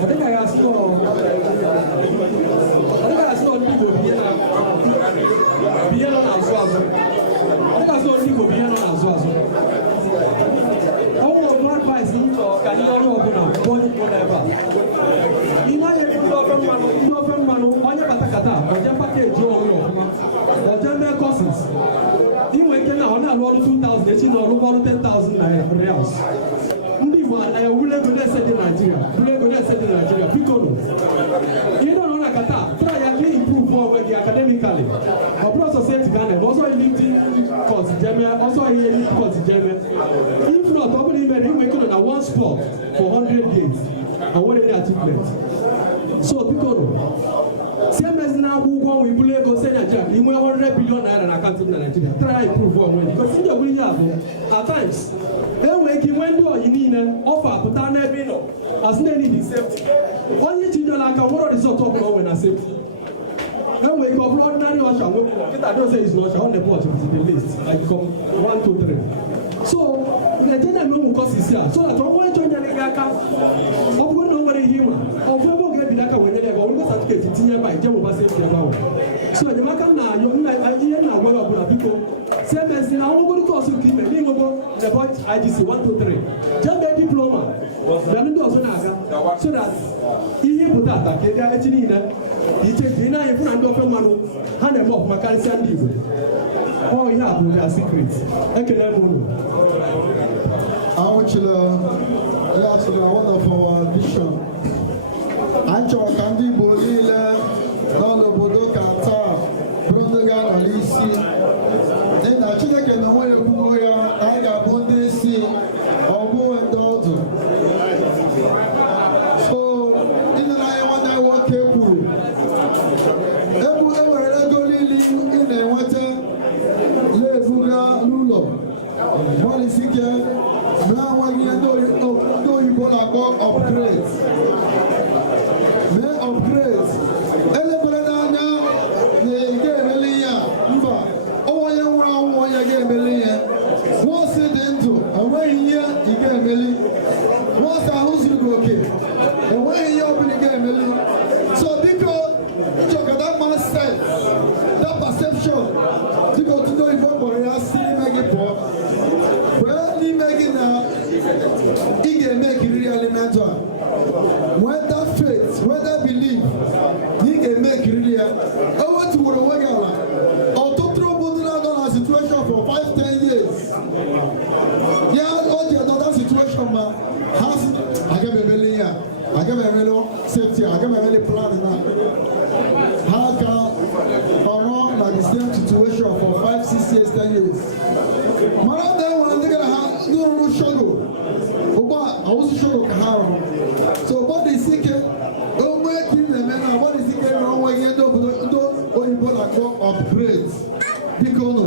think I asked for people being on as well. I think I saw people being on as well. All of my advice can you not open up, whatever. Imagine if you know from Manu, on your Patakata, or your package, or your courses. You make an hour, not 2,000, they know about 10,000 reals. I will never say in Nigeria. Piccolo. You don't know Nakata. Try to improve more academically. Approach society Ghana, also a LinkedIn course, also a elite course. If not, probably you make it on one spot for 100 days. And what are the achievements? So, Piccolo. Same as now, who we play go say Nigeria, you will 100 billion naira and account in Nigeria. Try to improve one because in the way at times. Then when you need an offer, but I never know. As many in safety. Only children like a world is not talking about when I safety. Then when you have ordinary washer, I don't say it's not on the board of the list. I come 1, 2, 3. So the general will cost is here. So that when you join the Gaka, of course nobody human. Of when get the Gaka when they go, we certificate it's nearby. Jehovah safety about. So the Maka now, you know what about people. Same as now, I'm going to cost you keep a name about the point IGC 1, 2, 3. Just get diploma. Then do also so that he put that they are actually in he take the nine in front of a man hand them off Macalester and Divo. All you have with their secrets. I can learn more. I want you to one of our vision. I told Candy Bolile, Lolo Bodo Kata, Brondogan Alisi. Then I check in the way of Moya, I got Bondesi, or Mo and Dalton. So, in the night, one I walk careful. Everywhere I go, in the water, Le Buga Lulo. What is it here? Now, what you know, you go upgrade. May upgrade. Once it into a way here, you get a million. Once the house you go okay. And when you open you get a million. So because that man said that perception, you go to know if you see make it poor. Well, he make it now, he can make it really mental. When that faith, when that belief, he can make it really. I want to work or to throw situation for 5-10 years. Yeah, all the other situation has I get a million, I get a million safety, I get a million plan now. How can around like the same situation for 5, 6 years, 10 years? Man, then when they gonna have no struggle. I was struggle how. So what is it? Oh my goodness, what is it wrong when you don't upgrade? Because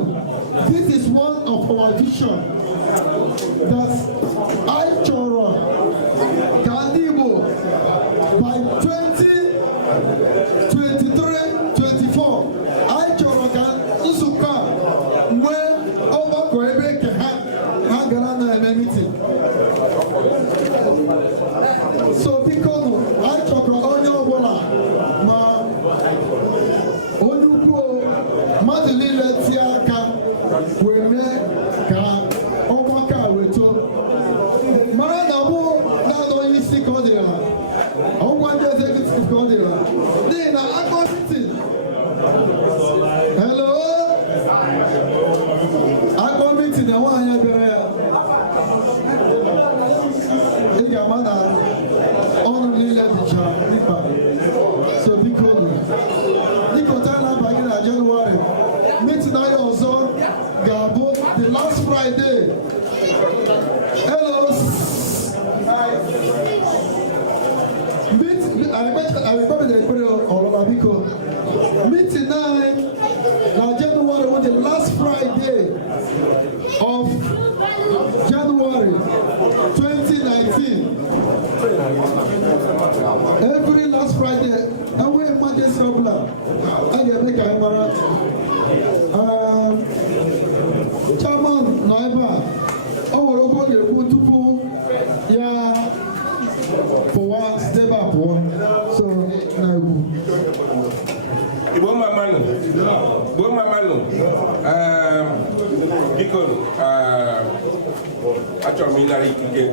this is one of our vision that I Chora Kandibo by 2023-24 I Chora can Usuka when over Quebec Hagarana meeting. So because I Chora Onyo Bola ma Onuko Madly Letiaka we make Omaka Weto. Maranabu, not only sick on the line. I want to take it to the line. Then I got it. Hello? I got it in the one year. Hey, your mother, only let the child. So because Nicotana back in January. Tonight also, Gabo, the last Friday. Hello. I remember the Olabiko. Meet tonight, now January was the last Friday of January 2019. Every last Friday, I will imagine something. I can make a camera. Chairman Naiba, our local tupu ya for one step up. biko achọrọ m ịnara ikike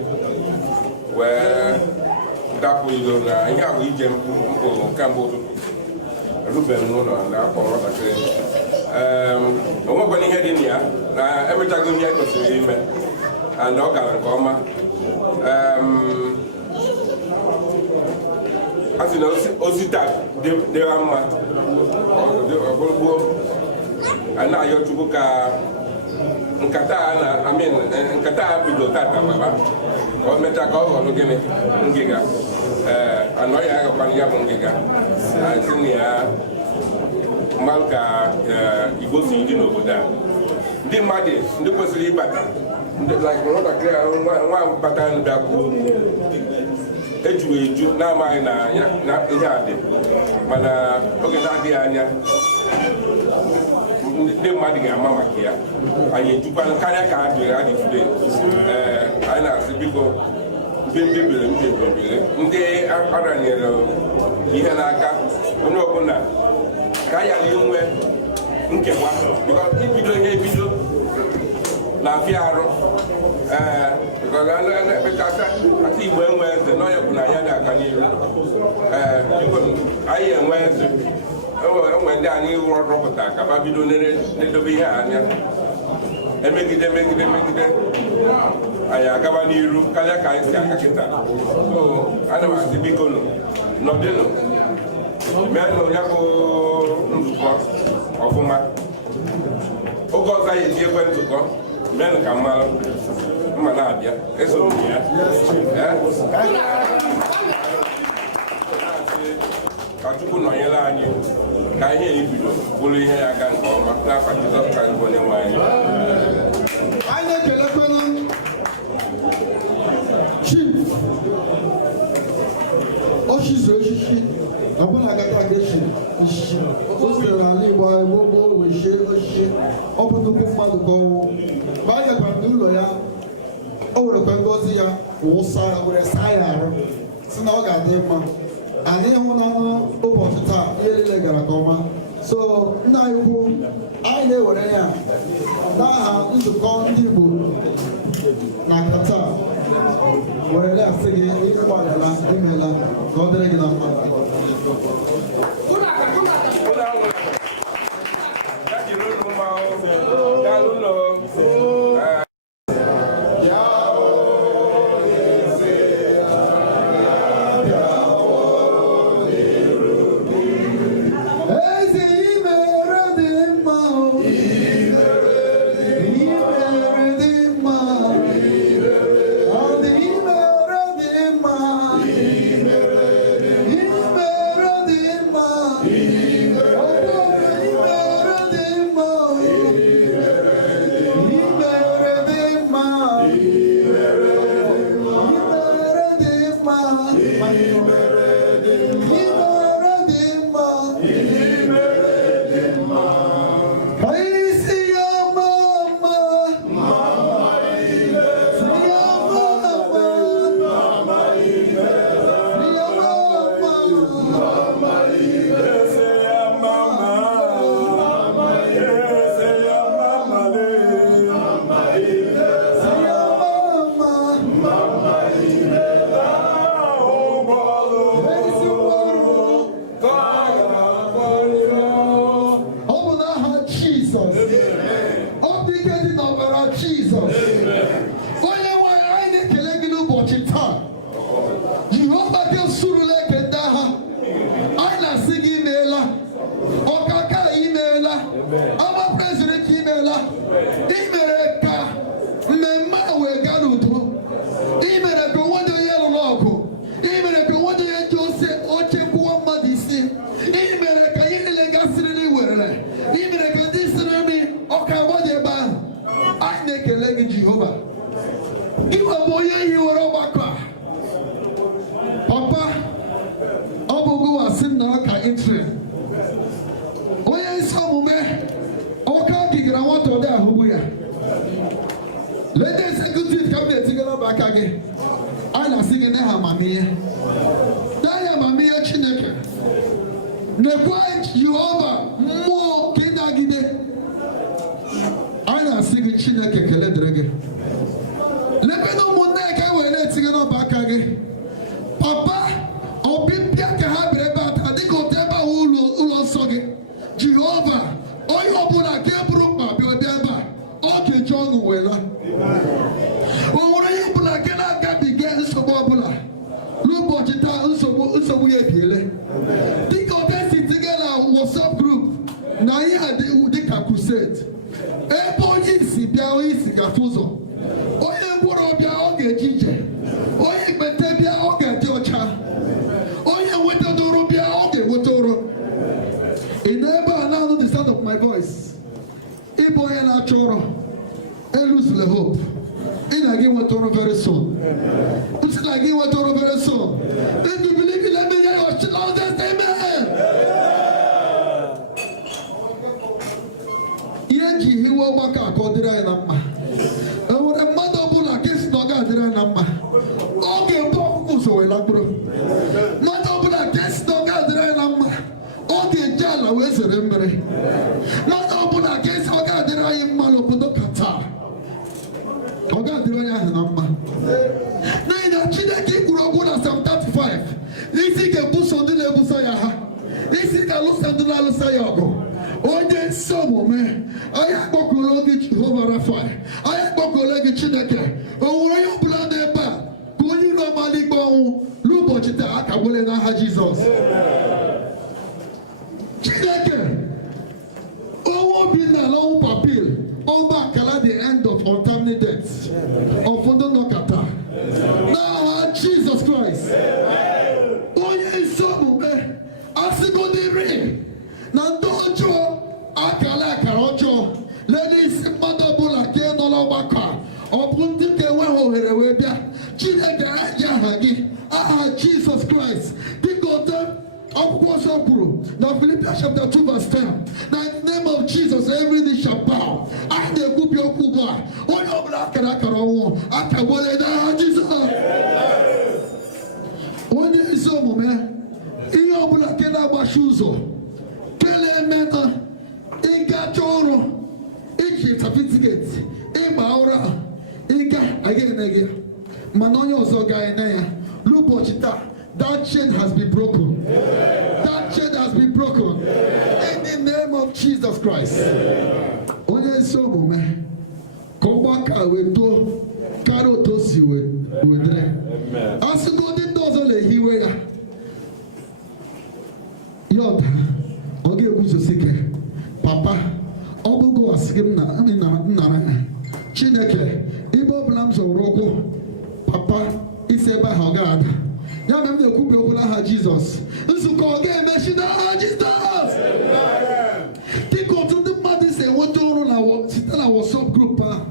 wee dapụ ilo na ihe a bụ ije mpụ kamgbe ụtụtụ erubeghị n'ụlọ na akpọ nwatakịrị o nwekwana ihe dị na ya na emechago ihe kwesịrị ime and ọ gara nke ọma a sị na ozi taa dịra mma ọgbụrụgbuo a na-ayọ Chukwu ka nkata a bido tata baba ka o mechaa ka ọ ghọrọ gịnị ngịga anọ ya aghọkwana ya bụ ngịga si na ya mmadụ ka Igbo si dị n'obodo a ndị mmadụ ndị kwesịrị ịbata nwatakịrị nwa bata bịa kwuo ejughị eju na-amaghị na ihe a dị mana oge na-adịghị anya ndị mmadụ ga-ama maka ya anyị ejukwana karịa ka adị today anyị na-asị biko mbebire ndị aranyere ihe n'aka onye ọbụla ka ya na inwe nkewa ibido ihe ebido na-afịa arụ ekpechata ata Igbo enwe eze na onye bụ na ya ga-aga n'iru anyị enwe eze enwe ndị anyị rọpụta ka ba bido na-edobe ihe anya emegide anyị agaba n'iru karịa ka anyị si aka kịta ana m asị biko nọdịnụ menụ ya bụ nzukọ ọfụma oge ọzọ anyị eji ekwe nzukọ menụ ka mma na-abịa eso ya ka Chukwu nọnyere anyị ka ihe ebido bụrụ ihe ya aga nke ọma n'afa Jizọs Kraịst bụ onye nwe anyị. Anyị na-ekelekwana Chief Oshizo Oshishi ọbụla agaghị aga echi o sitere n'ala Igbo gboo wechie oshishi ọ bụ nnukwu mmadụ ka ọnwụ mgbe anyị gakwara n'ụlọ ya o werekwa ngozi ya were saa ya arụ si na ọ ga-adị mma anyị hụnanụ ụbọchị taa ihe niile gara nke ọma so nna anyị ukwu anyị na-ewere ya n'aha nzukọ ndị Igbo na kata were asị gị ịgbalịla emeela ka ọ dịrị gị na mma na-asị gị Chineke kele dịrị gị. Lebe na ụmụnne ka e were na-etinye n'ọba aka gị. Papa, ọbịbịa ka ha bịara ebe a taa dịka otu ebe ahụ ụlọ nsọ gị. Jehova, onye ọbụla ka e buru mkpa bịa ebe a, ọ ga-eji ọṅụ wela. O nwere onye ọbụla nke na-agabiga nsogbu ọbụla n'ụbọchị taa nsogbu ya ebiele. Dịka otu esi tinye na WhatsApp group na ihe a dịka crusade. Ebe onye isi bịa onye isi gafe ụzọ. Onye ngwọrọ bịa ọ ga-eji ije. Onye ekpete bịa ọ ga-adị ọcha. Onye nwetadoro bịa ọ ga-enweta ụrọ. Ị nọ ebe a na-anụ the sound of my voice. Ịbụ onye na-achọ ụrọ. Eluzula hope. Ị na-aga inweta ụrọ very soon. Ị na-aga inweta ụrọ very soon. If you believe it, let me hear your loudest amen. Ihe ji hiwe ọgbakọ a ka ọ dịrị anyị na mma. E nwere mmadụ ọbụla ka esi na ọ ga-adịrị anyị na mma. Ọ ga-ebu ọkụkụ ụzọ wee lakpụrụ. Mmadụ ọbụla ka esi na ọ ga-adịrị anyị na mma. Ọ ga-eji ala wee zere mmiri. Mmadụ ọbụla ka esi ọ ga-adịrị anyị mma n'obodo Qatar. Ọ ga-adịrị onye ahụ na mma. N'ihi na Chineke kwuru okwu na Psalm 35. Isi ga-ebuso ndị na-ebuso ya ha. Isi ga-alụsa ndị na-alụsa ya ọgụ. Onye nsọ omume, anyị akpọkuola gị Jehova Rafa, anyị akpọkuola gị Chineke. O nwere onye ọbụla n'ebe a ka onye iro ọmala ikpe ọnwụ n'ụbọchị taa akagbole n'aha Jizọs. Chineke, ọnwụ obi na ọnwụ papil, ọgba akala the end of untimely death of ndị nọ Qatar. N'aha Jizọs Kraịst. Onye nsọ omume, asịgodịrị na ndị ọjọọ akara ọjọọ lee isi mmadụ ọbụla ka ị nọ n'ọgbakọ a, ọ bụ ndị ka enweghị ohere wee bịa. Chineke eji aha gị, aha Jizọs Kraịst, dịka otu akwụkwọ nsọ kwuru na Philippians chapter 2 verse 10, na in the name of Jesus every knee shall bow. Anyị na-ekwubi okwu ugbu a, onye ọbụla akara ọnwụ akagbole n'aha Jizọs. Onye ezi omume, ihe ọbụla nke na-agbachi ụzọ kelee meta ịgacha ọrụ iji certificate ịgba ụra ịga aga ene gị mana onye ọzọ ga-ene ya n'ụbọchị taa. That chain has been broken. That chain has been broken in the name of Jesus Christ. Onye ezi omume ka ọgbakọ wee too karịa otu o si wedere. Asịgodị ndị ọzọ na-ehiwe ya ọda ọ ga-eguzosi ike. Papa, ọ bụgo wasị gị nnara ha Chineke, ibe ọbụla m zọrọ ụkwụ papa isi ebe ahụ ọ ga-ada. Ya mere m na-ekwubi okwu n'aha Jizọs. Nzukọ ọ ga-emechi n'aha Jizọs. Dịka otu ndị mmadụ si enweta ọrụ site na WhatsApp group ahụ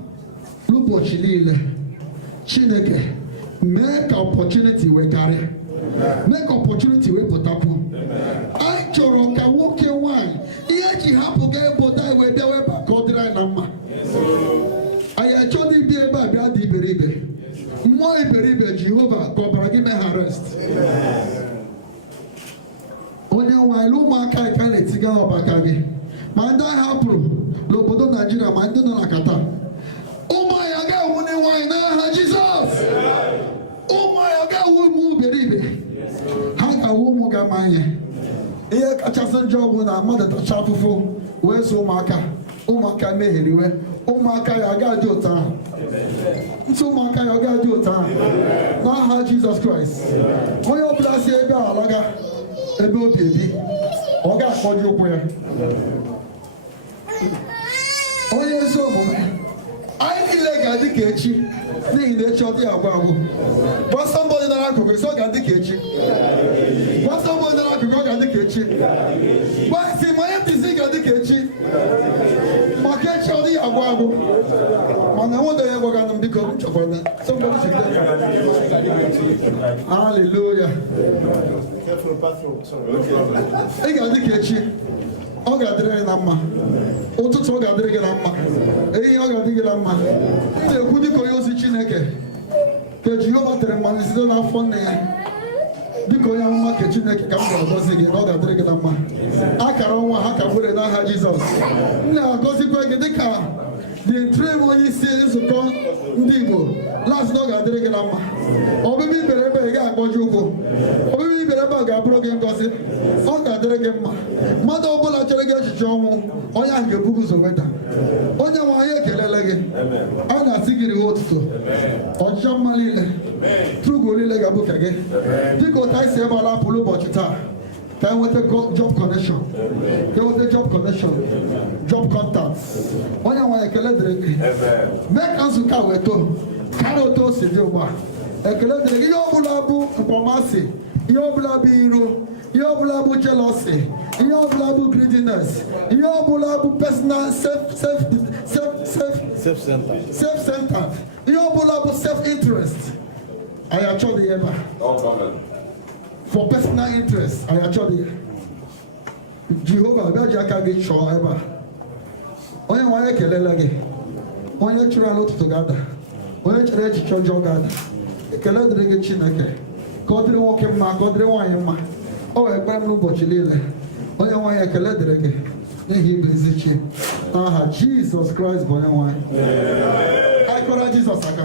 n'ụbọchị niile, Chineke mee ka opportunity wee karịa, mee ka opportunity wee pụtapụ. Anyị chọrọ ka nwoke nwanyị ihe eji hapụ ga ebodo anyị wee bịawa ebe a ka ọ dịrị anyị na mma. Anyị achọghị ịbịa ebe a bịa dị iberibe. Mmụọ iberibe Jehova ka ọbara gị mee ha rest. Onye nwanyị ụmụaka anyị ka na-etiga n'ọbaka gị, ma ndị anyị hapụrụ n'obodo Naijiria ma ndị nọ na Qatar. Ụmụ anyị agaghị awụ ndị nwanyị n'aha Jizọs. Ụmụ anyị agaghị awụ ụmụ iberibe, ha ga-awụ ụmụ ga-ama ihe. Ihe kachasị njọ bụ na mmadụ tacha afụfụ wee so ụmụaka megheriwe. Ụmụaka ya agaghị dị otu ahụ. Ntị ụmụaka ya agaghị dị otu ahụ n'aha Jizọs Kraịst. Onye ọbụla si ebe a alaga ebe obi ebi, ọ ga-akpọji ụkwụ ya. Onye ezi omume, anyị niile ga-adị ka echi n'ihi na echi ọ dịghị agwụ agwụ. Gwa somebody nara akụkụ isi ọ ga-adị ka echi. Gwa somebody nara akụkụ ọ ga-adị ka echi. Gwa isi ma onye ntịzi ga-adị ka echi. Maka echi ọ dịghị agwụ agwụ. Mana enweghị onye gwagana m biko m chọkwara somebody should tell me. Hallelujah. Ị ga-adị ka echi. Ọ ga-adịrị gị na mma. Ụtụtụ ọ ga-adịrị gị na mma. Ehihie ọ ga-adị gị na mma. M na-ekwu dịka onye ozi Chineke ka Jehova tere mmanụ site n'afọ nne ya. Dịka onye amụma nke Chineke ka m ga-agọzi gị na ọ ga-adịrị gị na mma. Akara ọnwa ha ka gbere n'aha Jizọs. M na-agọzikwa gị dịka the three onye isi nzukọ ndị Igbo last na ọ ga-adịrị gị na mma ọbịbị ibere ebe ị ga-akpọji ụkwụ ọbịbị ibere ebe a ga-abụrụ gị ngọzi ọ ga-adịrị gị mma mmadụ ọbụla chere gị echiche ọnwụ onye ahụ ga-ebugu ụzọ weda onye nwe anyị ekelele gị a na-asị gị riwe ụtụtụ ọchịchọ mma niile trugo niile ga-abụ ka gị dịka ụta isi ebe ala pụrụ ụbọchị taa ka enweta job connection ka enweta job connection job contacts onye nwe ekele dịrị gị mee ka nzukọ a wee too karịa otu o si dị ugbu a ekele dịrị gị ihe ọbụla bụ mkpọmasị ihe ọbụla bụ iro ihe ọbụla bụ jealousy ihe ọbụla bụ greediness ihe ọbụla bụ personal self-centered ihe ọbụla bụ self-interest anyị achọghị ebe a for personal interest anyị achọghị ya Jehova bịa ji aka gị chọọ ebe a onye nwe anyị ekelela gị onye chụrụ ya n'ụtụtụ ga-ada onye chere echiche ọjọọ ga-ada ekele dịrị gị Chineke ka ọ dịrị nwoke mma ka ọ dịrị nwaanyị mma ọ wee ekpere m n'ụbọchị niile onye nwaanyị ekele dịrị gị n'ihi ibe ezi chi n'aha Jizọs Kraịst bụ onye nwaanyị anyị kọrọ Jizọs aka